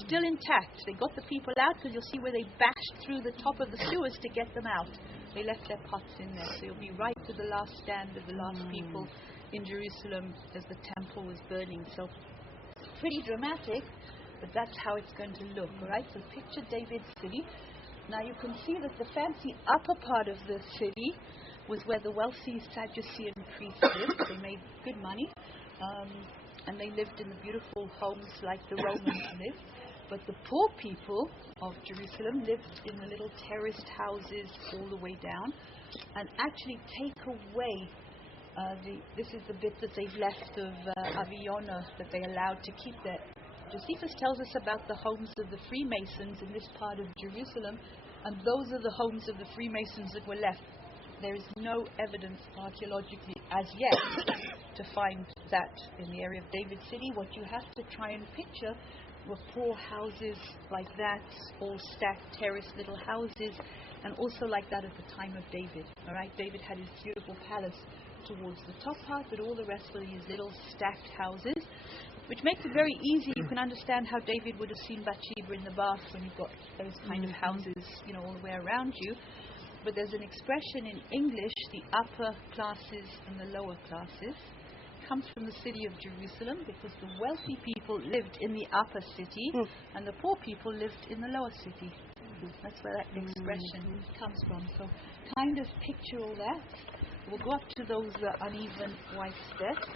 still intact. They got the people out, because you'll see where they bashed through the top of the sewers to get them out. They left their pots in there. So you'll be right to the last stand of the last people in Jerusalem as the temple was burning. So pretty dramatic, but that's how it's going to look, all right? So picture David's city. Now you can see that the fancy upper part of the city was where the wealthy Sadducean priests lived. They made good money, and they lived in the beautiful homes like the Romans lived. But the poor people of Jerusalem lived in the little terraced houses all the way down. And actually take away, this is the bit that they've left of Aviona that they allowed to keep there. Josephus tells us about the homes of the Freemasons in this part of Jerusalem, and those are the homes of the Freemasons that were left. There is no evidence archaeologically as yet to find that in the area of David City. What you have to try and picture were poor houses like that, all stacked terraced little houses, and also like that at the time of David. All right, David had his beautiful palace towards the top part, but all the rest were these little stacked houses, which makes it very easy. You can understand how David would have seen Bathsheba in the bath when you've got those kind of houses, all the way around you. But there's an expression in English, the upper classes and the lower classes. It comes from the city of Jerusalem, because the wealthy people lived in the upper city and the poor people lived in the lower city. That's where that expression comes from. So kind of picture all that. We'll go up to those uneven white steps.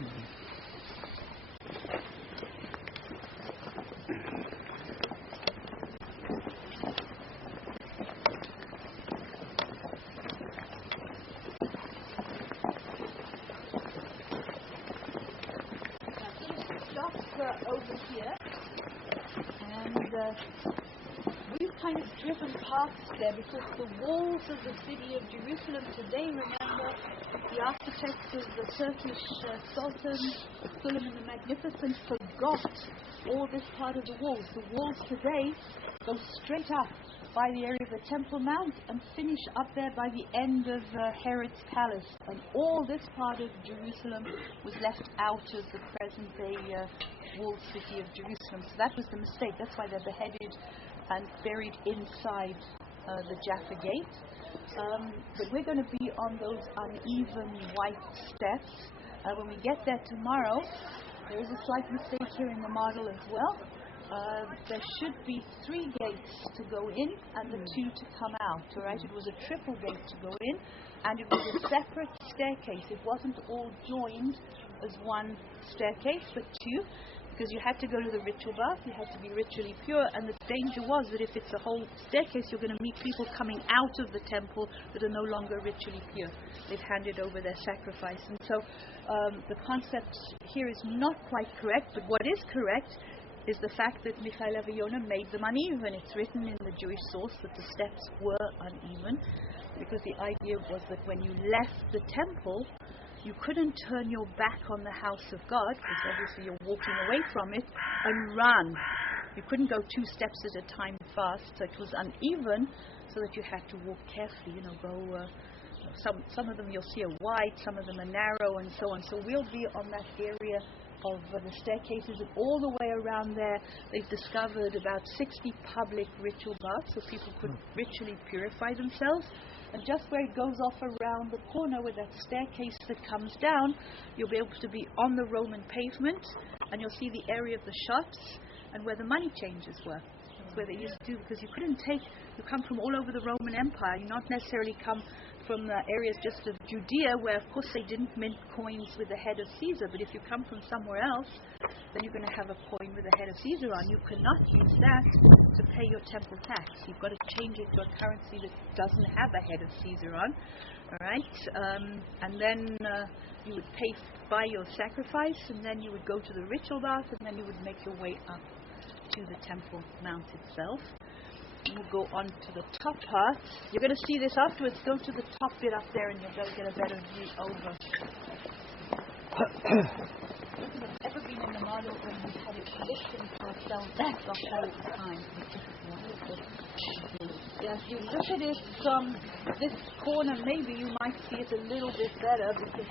Over here, and we've kind of driven past there because the walls of the city of Jerusalem today, remember, the architects of the Turkish Sultan Suleiman the Magnificent forgot all this part of the walls. The walls today go straight up by the area of the Temple Mount and finish up there by the end of Herod's palace. And all this part of Jerusalem was left out of the present-day walled city of Jerusalem. So that was the mistake. That's why they're beheaded and buried inside the Jaffa Gate. But we're going to be on those uneven white steps. When we get there tomorrow, there is a slight mistake here in the model as well. there should be 3 gates to go in and the 2 to come out. All right, it was a triple gate to go in, and it was a separate staircase. It wasn't all joined as one staircase, but 2, because you had to go to the ritual bath, you had to be ritually pure, and the danger was that if it's a whole staircase, you're going to meet people coming out of the temple that are no longer ritually pure. They've handed over their sacrifice. And so the concept here is not quite correct, but what is correct is the fact that Michael Aviona made them uneven. It's written in the Jewish source that the steps were uneven, because the idea was that when you left the temple, you couldn't turn your back on the house of God, because obviously you're walking away from it, and run. You couldn't go 2 steps at a time fast, so it was uneven, so that you had to walk carefully, go, some of them you'll see are wide, some of them are narrow, and so on. So we'll be on that area of the staircases, and all the way around there they've discovered about 60 public ritual baths, so people could ritually purify themselves. And just where it goes off around the corner with that staircase that comes down, you'll be able to be on the Roman pavement, and you'll see the area of the shops and where the money changers were. That's where they used to do, because you come from all over the Roman Empire. You not necessarily come from the areas just of Judea, where of course they didn't mint coins with the head of Caesar, but if you come from somewhere else, then you're going to have a coin with the head of Caesar on. You cannot use that to pay your temple tax. You've got to change it to a currency that doesn't have a head of Caesar on. Alright, and then you would pay by your sacrifice, and then you would go to the ritual bath, and then you would make your way up to the Temple Mount itself. We'll go on to the top part. You're going to see this afterwards. Go to the top bit up there, and you'll get a better view over. We've ever been in the model when we had it listened to ourselves back the whole time. If you look at it from this corner, maybe you might see it a little bit better, because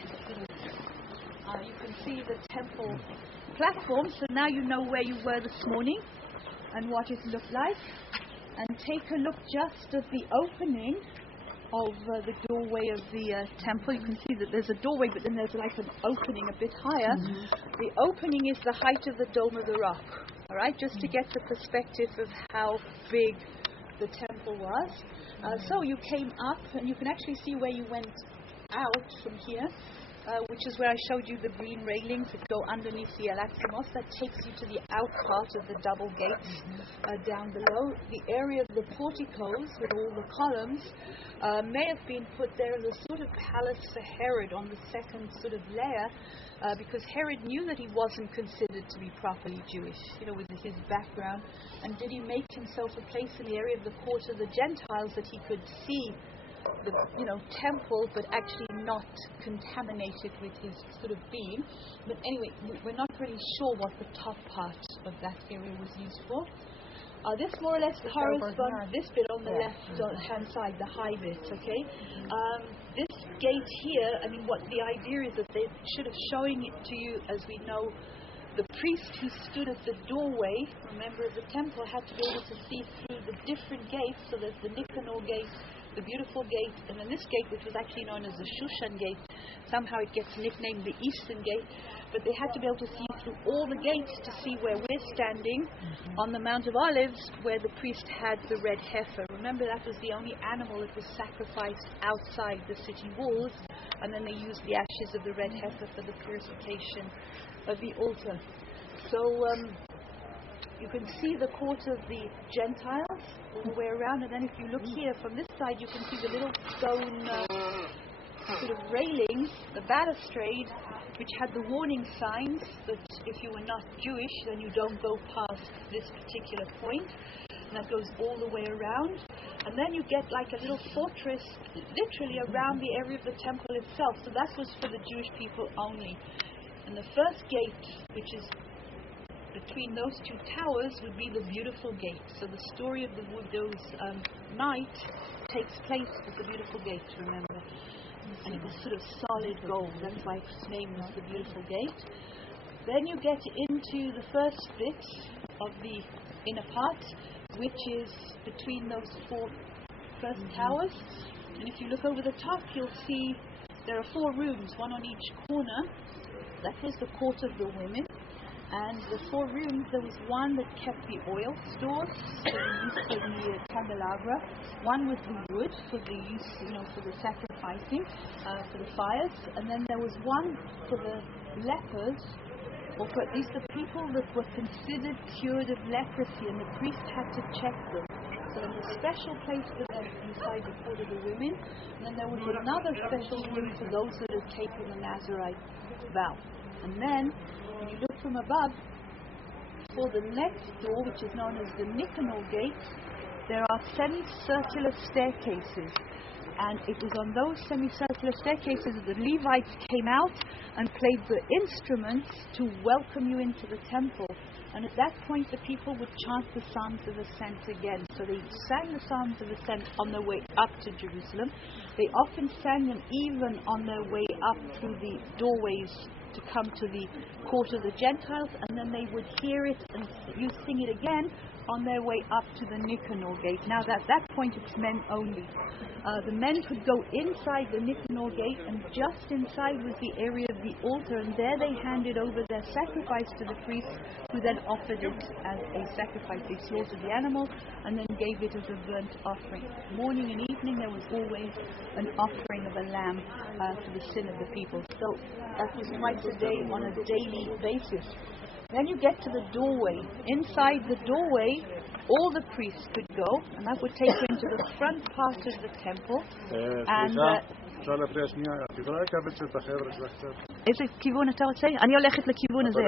you can see the temple platform. So now you know where you were this morning and what it looked like. And take a look just at the opening of the doorway of the temple. You can see that there's a doorway, but then there's like an opening a bit higher. The opening is the height of the Dome of the Rock. All right, just to get the perspective of how big the temple was. So you came up, and you can actually see where you went out from here. Which is where I showed you the green railings that go underneath the Al-Aqsa. That takes you to the out part of the double gates down below. The area of the porticos with all the columns may have been put there as a sort of palace for Herod on the second sort of layer, because Herod knew that he wasn't considered to be properly Jewish, with his background. And did he make himself a place in the area of the court of the Gentiles that he could see the temple, but actually not contaminated with his sort of being. But anyway, we're not really sure what the top part of that area was used for. This more or less corresponds this bit on the left hand side, the high bit, okay? This gate here, what the idea is that they should have showing it to you, as we know, the priest who stood at the doorway, remember, of the temple, had to be able to see through the different gates. So there's the Nicanor gate, the beautiful gate, and then this gate, which was actually known as the Shushan gate. Somehow it gets nicknamed the Eastern gate, but they had to be able to see through all the gates to see where we're standing on the Mount of Olives, where the priest had the red heifer. Remember, that was the only animal that was sacrificed outside the city walls, and then they used the ashes of the red heifer for the purification of the altar. So you can see the court of the Gentiles all the way around, and then if you look here from this side, you can see the little stone sort of railings, the balustrade, which had the warning signs that if you were not Jewish, then you don't go past this particular point. And that goes all the way around. And then you get like a little fortress literally around the area of the temple itself. So that was for the Jewish people only. And the first gate, which is between those 2 towers, would be the beautiful gate. So the story of the widow's night takes place at the beautiful gate, remember. And it was sort of solid gold. That's why its name was the beautiful gate. Then you get into the first bit of the inner part, which is between those 4 first towers. And if you look over the top, you'll see there are 4 rooms, one on each corner. That was the court of the women. And the 4 rooms, there was one that kept the oil stores for the use for the candelabra. One with the wood for the use, for the sacrificing, for the fires. And then there was one for the lepers, or for at least the people that were considered cured of leprosy, and the priest had to check them. So there was a special place for them inside the court of the women. And then there was another special room for those that had taken the Nazarite vow. And then, when you look from above, for the next door, which is known as the Nicanor Gate, there are semicircular staircases. And it was on those semicircular staircases that the Levites came out and played the instruments to welcome you into the temple. And at that point, the people would chant the Psalms of Ascent again. So they sang the Psalms of Ascent on their way up to Jerusalem. They often sang them even on their way up through the doorways to come to the court of the Gentiles, and then they would hear it and you sing it again on their way up to the Nicanor Gate. Now at that point it's men only. The men could go inside the Nicanor Gate, and just inside was the area of the altar, and there they handed over their sacrifice to the priest, who then offered it as a sacrifice. They slaughtered the animal and then gave it as a burnt offering. Morning and evening there was always an offering of a lamb for the sin of the people. So that was twice a day on a daily basis. Then you get to the doorway. Inside the doorway, all the priests could go, and that would take you into the front part of the temple. And איזה כיוון אתה רוצה? אני הולכת לכיוון הזה.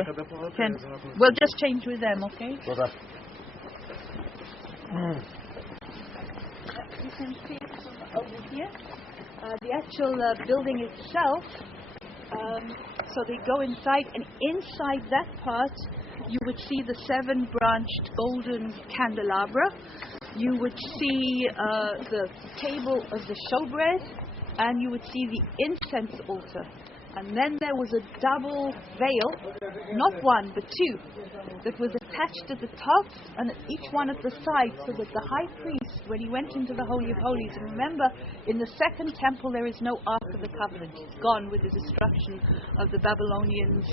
כן. We'll just change with them, okay? You can see it from over here. The actual building itself. So they go inside, and inside that part you would see the 7-branched golden candelabra. You would see the table of the showbread, and you would see the incense altar. And then there was a double veil, not one but 2, that was attached to the top and each one at the side, so that the high priest, when he went into the Holy of Holies, and remember, in the second temple there is no Ark of the Covenant. It's gone with the destruction of the Babylonians,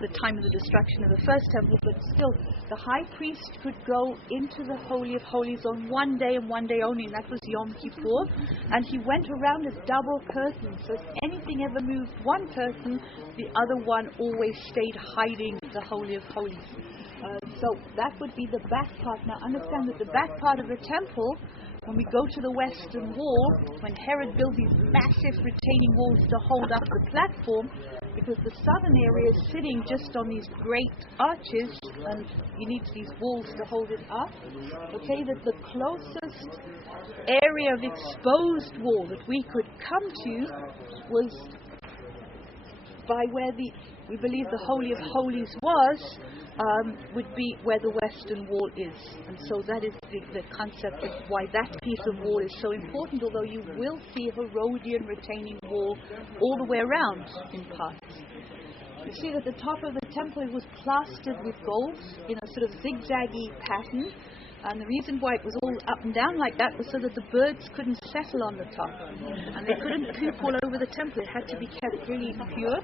the time of the destruction of the first temple, but still, the high priest could go into the Holy of Holies on one day and one day only, and that was Yom Kippur, and he went around a double curtain, so if anything ever moved one curtain, the other one always stayed hiding the Holy of Holies. So that would be the back part. Now understand that the back part of the temple, when we go to the western wall, when Herod built these massive retaining walls to hold up the platform, because the southern area is sitting just on these great arches, and you need these walls to hold it up. Okay, that the closest area of exposed wall that we could come to was by where we believe the Holy of Holies was, would be where the western wall is. And so that is the concept of why that piece of wall is so important, although you will see a Herodian retaining wall all the way around in parts. You see that the top of the temple was plastered with gold in a sort of zigzaggy pattern. And the reason why it was all up and down like that was so that the birds couldn't settle on the top. And they couldn't poop all over the temple. It had to be kept really pure.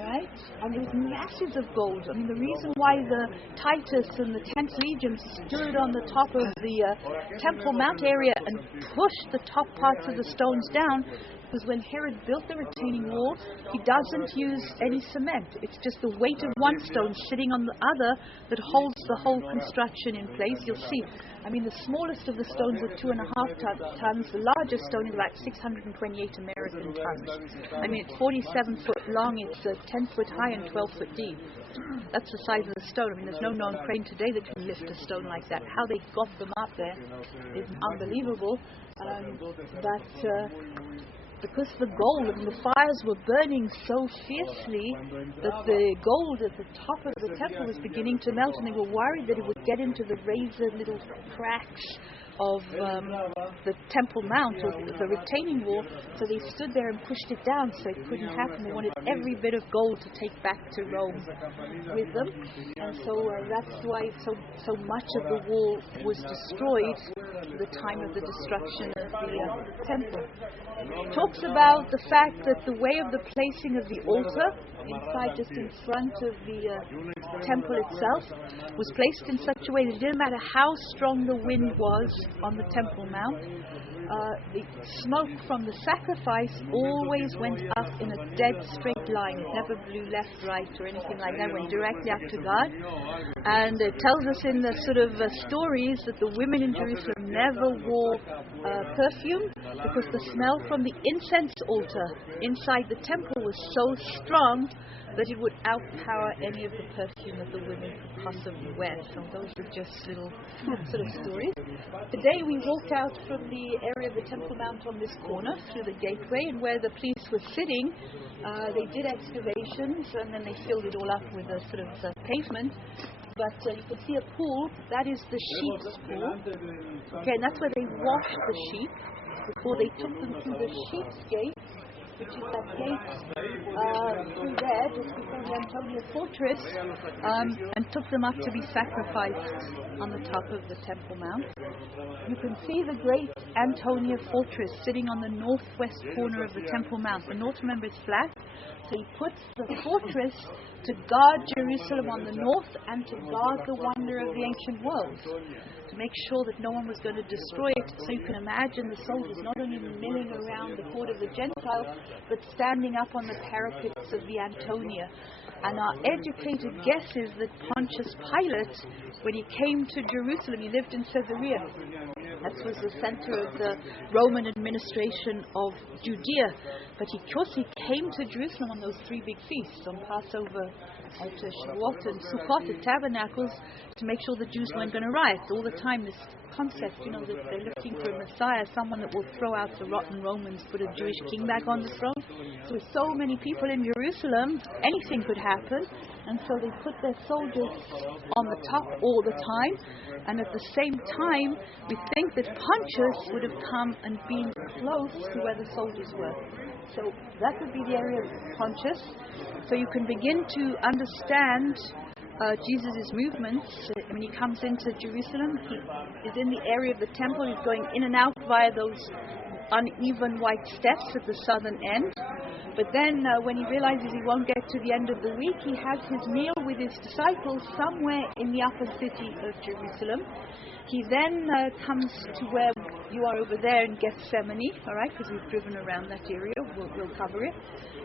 Right? And there was masses of gold. I mean, the reason why the Titus and the 10th Legion stood on the top of the Temple Mount area and pushed the top parts of the stones down, because when Herod built the retaining wall, he doesn't use any cement. It's just the weight of one stone sitting on the other that holds the whole construction in place. You'll see, I mean, the smallest of the stones are 2.5 tons. The largest stone is about 628 American tons. I mean, it's 47 foot long, it's 10 foot high and 12 foot deep. That's the size of the stone. I mean, there's no known crane today that can lift a stone like that. How they got them up there is unbelievable. Because the gold, I mean, the fires were burning so fiercely that the gold at the top of the temple was beginning to melt, and they were worried that it would get into the razor little cracks of the Temple Mount, or the retaining wall, so they stood there and pushed it down so it couldn't happen. They wanted every bit of gold to take back to Rome with them, and so that's why so much of the wall was destroyed. the time of the destruction of the temple. It talks about the fact that the way of the placing of the altar inside, just in front of the temple itself, was placed in such a way that it didn't matter how strong the wind was on the Temple Mount, the smoke from the sacrifice always went up in a dead straight line. It never blew left, right, or anything like that. It went directly up to God. And it tells us in the sort of stories that the women in Jerusalem never wore perfume, because the smell from the incense altar inside the temple was so strong that it would outpower any of the perfume that the women could possibly wear. So those are just little sort of stories. Today we walked out from the area of the Temple Mount on this corner through the gateway, and where the police were sitting, they did excavations and then they filled it all up with a sort of pavement. But you can see a pool. That is the sheep's pool. Okay, and that's where they washed the sheep before they took them through the sheep's gate, which is that gate through there, just before the Antonia fortress, and took them up to be sacrificed on the top of the Temple Mount. You can see the great Antonia fortress sitting on the northwest corner of the Temple Mount. The north, remember, is flat, so he puts the fortress to guard Jerusalem on the north and to guard the wonder of the ancient world, to make sure that no one was going to destroy it. So you can imagine the soldiers not only milling around the court of the Gentiles, but standing up on the parapets of the Antonia. And our educated guess is that Pontius Pilate, when he came to Jerusalem, he lived in Caesarea. That was the center of the Roman administration of Judea. But of course he came to Jerusalem on those three big feasts, on Passover, at Shavuot and Sukkot, at Tabernacles, to make sure the Jews weren't going to riot. All the time this concept, that they're looking for a Messiah, someone that will throw out the rotten Romans, put a Jewish king back on the throne. So with so many people in Jerusalem, anything could happen. And so they put their soldiers on the top all the time. And at the same time, we think that Pontius would have come and been close to where the soldiers were. So that would be the area of Pontius. So you can begin to understand Jesus' movements. When he comes into Jerusalem, he is in the area of the temple. He's going in and out via those uneven white steps at the southern end. But then when he realizes he won't get to the end of the week, he has his meal with his disciples somewhere in the upper city of Jerusalem. He then comes to where you are over there in Gethsemane, all right, because we've driven around that area. We'll cover it.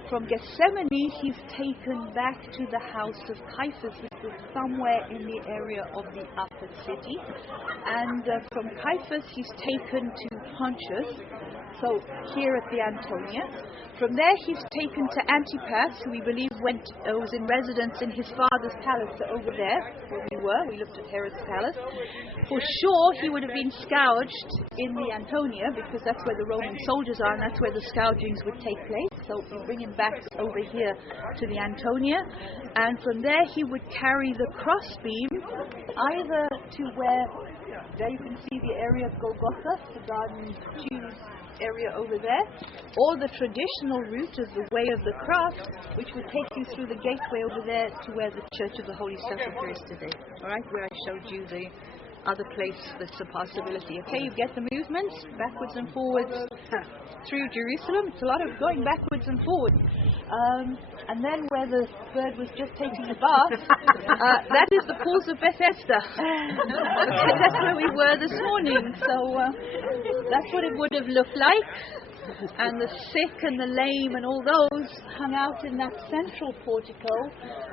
From Gethsemane, he's taken back to the house of Caiaphas, which was somewhere in the area of the upper city. And from Caiaphas, he's taken to Pontius, so here at the Antonia. From there, he's taken to Antipas, who we believe was in residence in his father's palace over there, where we were. We looked at Herod's palace. For sure, he would have been scourged in the Antonia, because that's where the Roman soldiers are, and that's where the scourgings would take place. So we bring him back over here to the Antonia, and from there he would carry the crossbeam either to where, there you can see the area of Golgotha, the Garden Jews area over there, or the traditional route of the Way of the Cross, which would take you through the gateway over there to where the Church of the Holy Sepulchre is today. All right, where I showed you the other place that's a possibility. Okay, you get the movements backwards and forwards through Jerusalem. It's a lot of going backwards and forwards. And then where the bird was just taking a bath, that is the pools of Bethesda. That's where we were this morning. So that's what it would have looked like. And the sick and the lame and all those hung out in that central portico,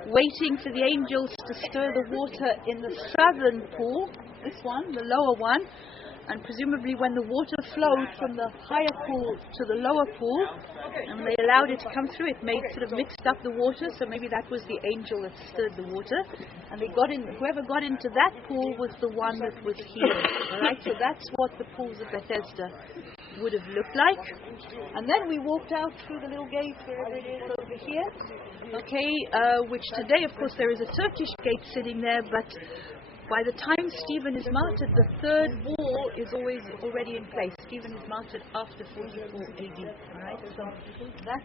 waiting for the angels to stir the water in the southern pool, this one, the lower one, and presumably when the water flowed from the higher pool to the lower pool, and they allowed it to come through, it sort of mixed up the water, so maybe that was the angel that stirred the water, and they got in. Whoever got into that pool was the one that was healed. All right, so that's what the pools of Bethesda would have looked like. And then we walked out through the little gate, wherever it is over here, okay, which today, of course, there is a Turkish gate sitting there, but by the time Stephen is martyred, the third wall is always already in place. Stephen is martyred after 44 AD. Right? So that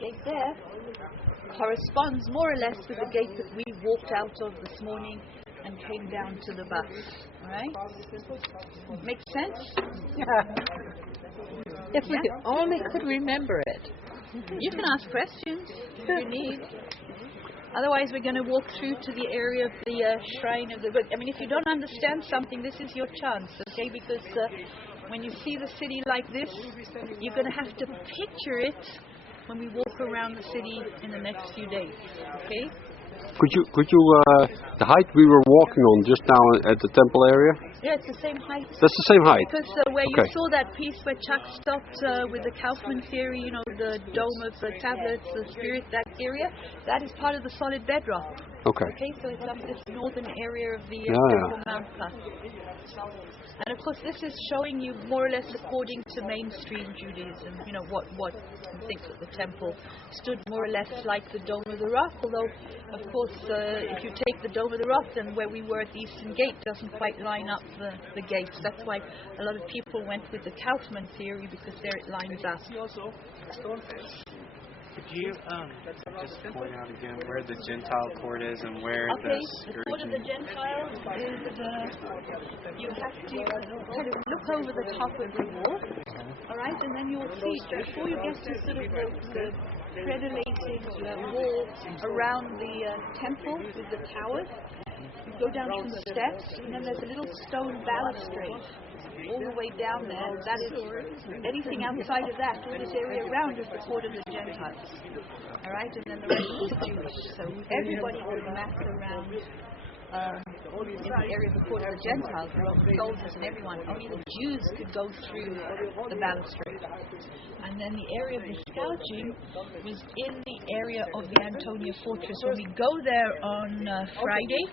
gate there corresponds more or less with the gate that we walked out of this morning and came down to the bus. All right? Makes sense? If we only could remember it. You can ask questions if you need. Otherwise, we're going to walk through to the area of the shrine of the book. I mean, if you don't understand something, this is your chance, okay? Because when you see the city like this, you're going to have to picture it when we walk around the city in the next few days, okay? Could you the height we were walking on just now at the temple area? Yeah, it's the same height. That's the same height. Because where you saw that piece where Chuck stopped with the Kaufman theory, you know, the dome of the tablets, the spirit, that area, that is part of the solid bedrock. Okay. Okay, so it's this northern area of the Temple Mount Pass. And of course, this is showing you more or less according to mainstream Judaism, you know, what thinks that the temple stood more or less like the Dome of the Rock. Although, of course, if you take the Dome of the Rock, then where we were at the Eastern Gate doesn't quite line up the gates. That's why a lot of people went with the Kaufman theory, because there it lines up. Could you just point out again where the Gentile court is and where the court of the Gentiles is, you have to kind of look over the top of the wall, all right, and then you'll see, before you get to sort of the crenulated wall around the temple with the towers, you go down some steps, and then there's a little stone balustrade all the way down there. That is, anything outside of that, all this area around is the court of the Gentiles. All right, and then the rest is Jewish. So everybody could mass around in the area of the court of the Gentiles, the Roman soldiers and everyone. Only the Jews could go through the balustrade. And then the area of the scourging was in the area of the Antonia fortress. When we go there on Friday,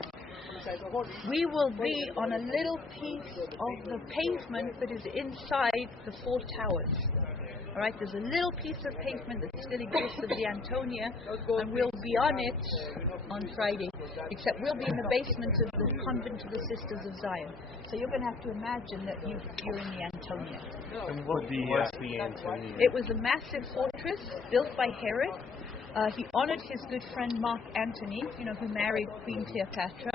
we will be on a little piece of the pavement that is inside the four towers. All right, there's a little piece of pavement that still exists of the Antonia, and we'll be on it on Friday. Except we'll be in the basement of the convent of the Sisters of Zion. So you're going to have to imagine that you're in the Antonia. And what was the Antonia? It was a massive fortress built by Herod. He honored his good friend Mark Antony, you know, who married Queen Cleopatra,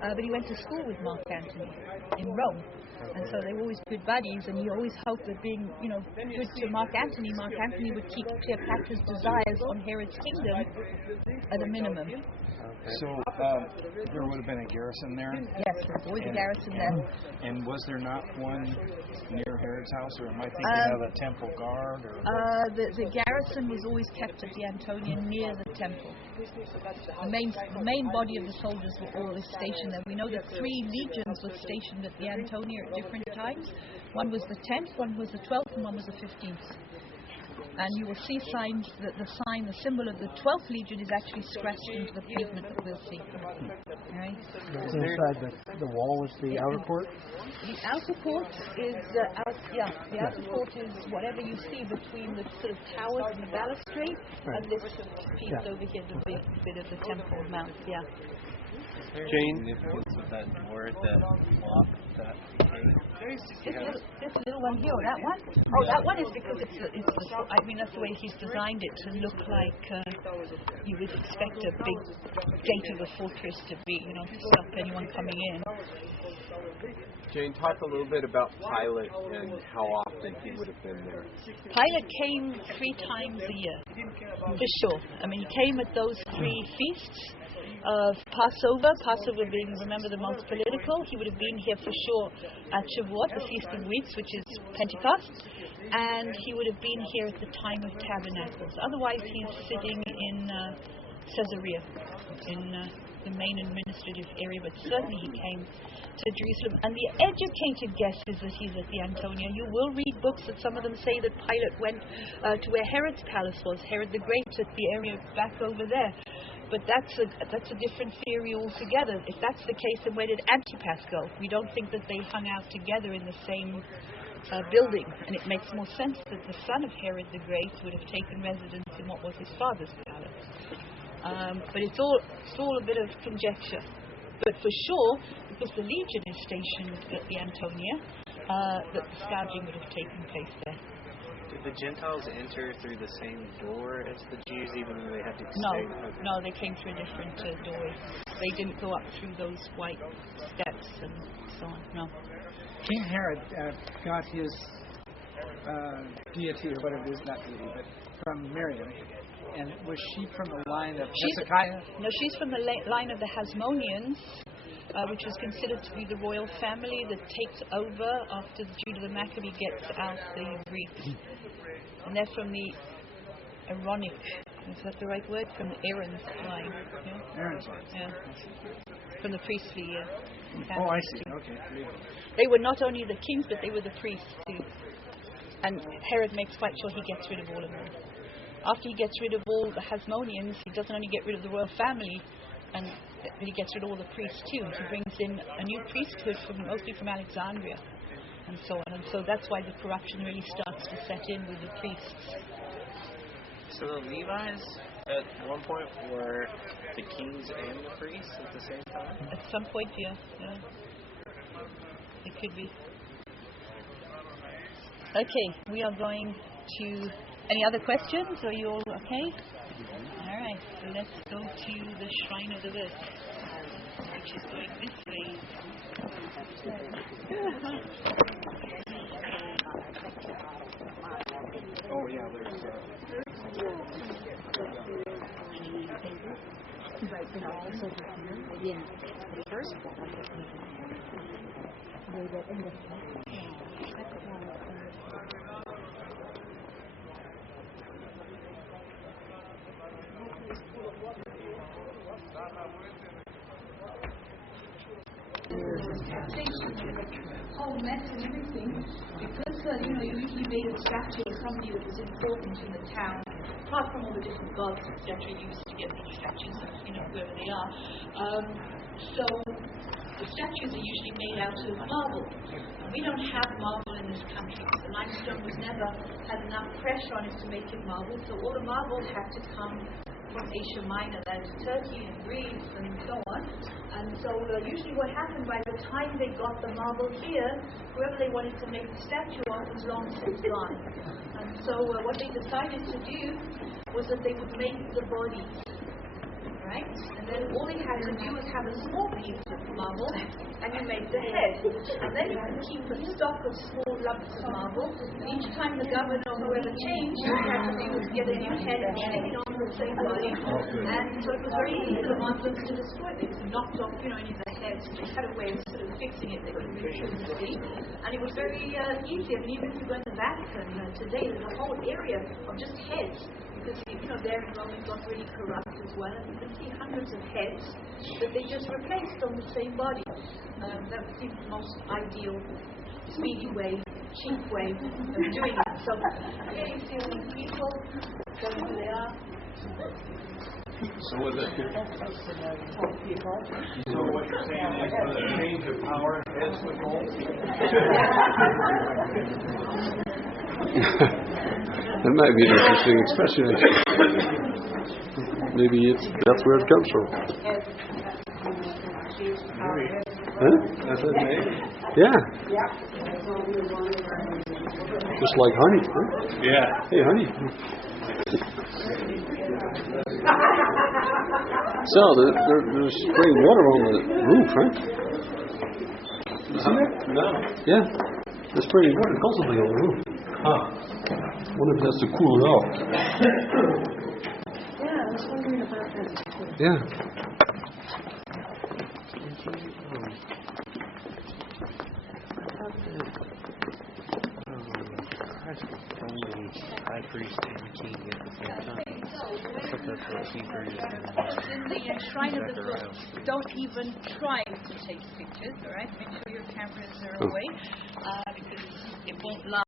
but he went to school with Mark Antony in Rome. And so they were always good buddies, and he always hoped that being, you know, good to Mark Antony would keep Cleopatra's desires on Herod's kingdom at a minimum. So there would have been a garrison there? Yes, there was always a garrison there. And was there not one near Herod's house, or am I thinking of the temple guard? Or? The garrison was always kept at the Antonia near the temple. The main body of the soldiers were always stationed there. We know that 3 legions were stationed at the Antonia at different times. One was the 10th, one was the 12th, and one was the 15th. And you will see signs that the symbol of the 12th Legion is actually scratched into the pavement that we'll see. Right? Inside the wall was the outer court? The outer court is, the outer court is whatever you see between the sort of towers and the balustrade, and this piece over here, the big bit of the Temple Mount, Jane? Significance of that door that blocked that gate? This little one here, or that one? Oh, that one is because that's the way he's designed it to look like you would expect a big gate of a fortress to be, you know, to stop anyone coming in. Jane, talk a little bit about Pilate and how often he would have been there. Pilate came 3 times a year, for sure. I mean, he came at those 3 feasts of Passover being, remember, the most political. He would have been here for sure at Shavuot, the Feast of Weeks, which is Pentecost, and he would have been here at the time of Tabernacles. Otherwise, he's sitting in Caesarea, in the main administrative area, but certainly he came to Jerusalem. And the educated guess is that he's at the Antonia. You will read books that some of them say that Pilate went to where Herod's palace was, Herod the Great, at the area back over there. But that's a different theory altogether. If that's the case, then where did Antipas go? We don't think that they hung out together in the same building, and it makes more sense that the son of Herod the Great would have taken residence in what was his father's palace. But it's all a bit of conjecture. But for sure, because the legion is stationed at the Antonia, that the scourging would have taken place there. Did the Gentiles enter through the same door as the Jews, even though they had to stay? No, they came through a different door. they didn't go up through those white steps and so on. No. King Herod got his deity, or whatever it is, not deity, but from Miriam. And was she from the line of Hezekiah? No, she's from the line of the Hasmoneans, which was considered to be the royal family that takes over after Judah the Maccabee gets out the Greeks. And they're from the Aaronic, is that the right word? From Aaron's line. Yeah? Aaron's line. Yeah. From the priestly Oh, I see. Okay. They were not only the kings, but they were the priests too. And Herod makes quite sure he gets rid of all of them. After he gets rid of all the Hasmoneans, he doesn't only get rid of the royal family, but he gets rid of all the priests too. He brings in a new priesthood mostly from Alexandria and so on. And so that's why the corruption really starts to set in with the priests. So the Levites at one point were the kings and the priests at the same time? At some point, yeah. It could be. Okay, we are going to... Any other questions? Are you all okay? All right, so let's go to the Shrine of the Birth, which is going this way. Oh, yeah, there's... Yeah, the first one. Whole mess and everything, because you usually made a statue of somebody that was important in the town, apart from all the different gods, etc. used to get the statues of whoever they are. So the statues are usually made out of marble. We don't have marble in this country. The limestone had enough pressure on it to make it marble, so all the marble had to come from Asia Minor, that's Turkey and Greece and so on. And so usually what happened, by the time they got the marble here, whoever they wanted to make the statue of was long since gone. And so what they decided to do was that they would make the body. Right? And then all they had to do was have a small piece of marble, and you made the head. And then you could keep a stock of small lumps of marble, and each time the governor or whoever changed, all you had to do was get a new head and stick it on the same body. And so it was very easy for the Muslims to destroy it. They knocked off, any of the heads, just had a way of sort of fixing it. They couldn't really see. And it was very easy. I mean, even if you go in the Vatican today, there's a whole area of just heads. Because, there in Rome it got really corrupt as well, and you can see hundreds of heads that they just replaced on the same body. That would seem the most ideal, speedy way, cheap way of doing it. So here you see all these people, going who they are. So what you're saying is the change of power is the goal? That might be an interesting expression, actually. Maybe that's where it comes from. Huh? That's it, maybe? Yeah. Just like honey, huh? Yeah. Hey, honey. So, there's spraying water on the roof, right? You see that? No. Yeah. There's spraying water constantly on the roof. Huh. I wonder if that's to cool it off. Yeah, I was wondering about that. Yeah. High priest and king at the same time. But that's what Hebrews In the Shrine of the Book, don't even try to take pictures, alright? Make sure your cameras are away, because it won't lie.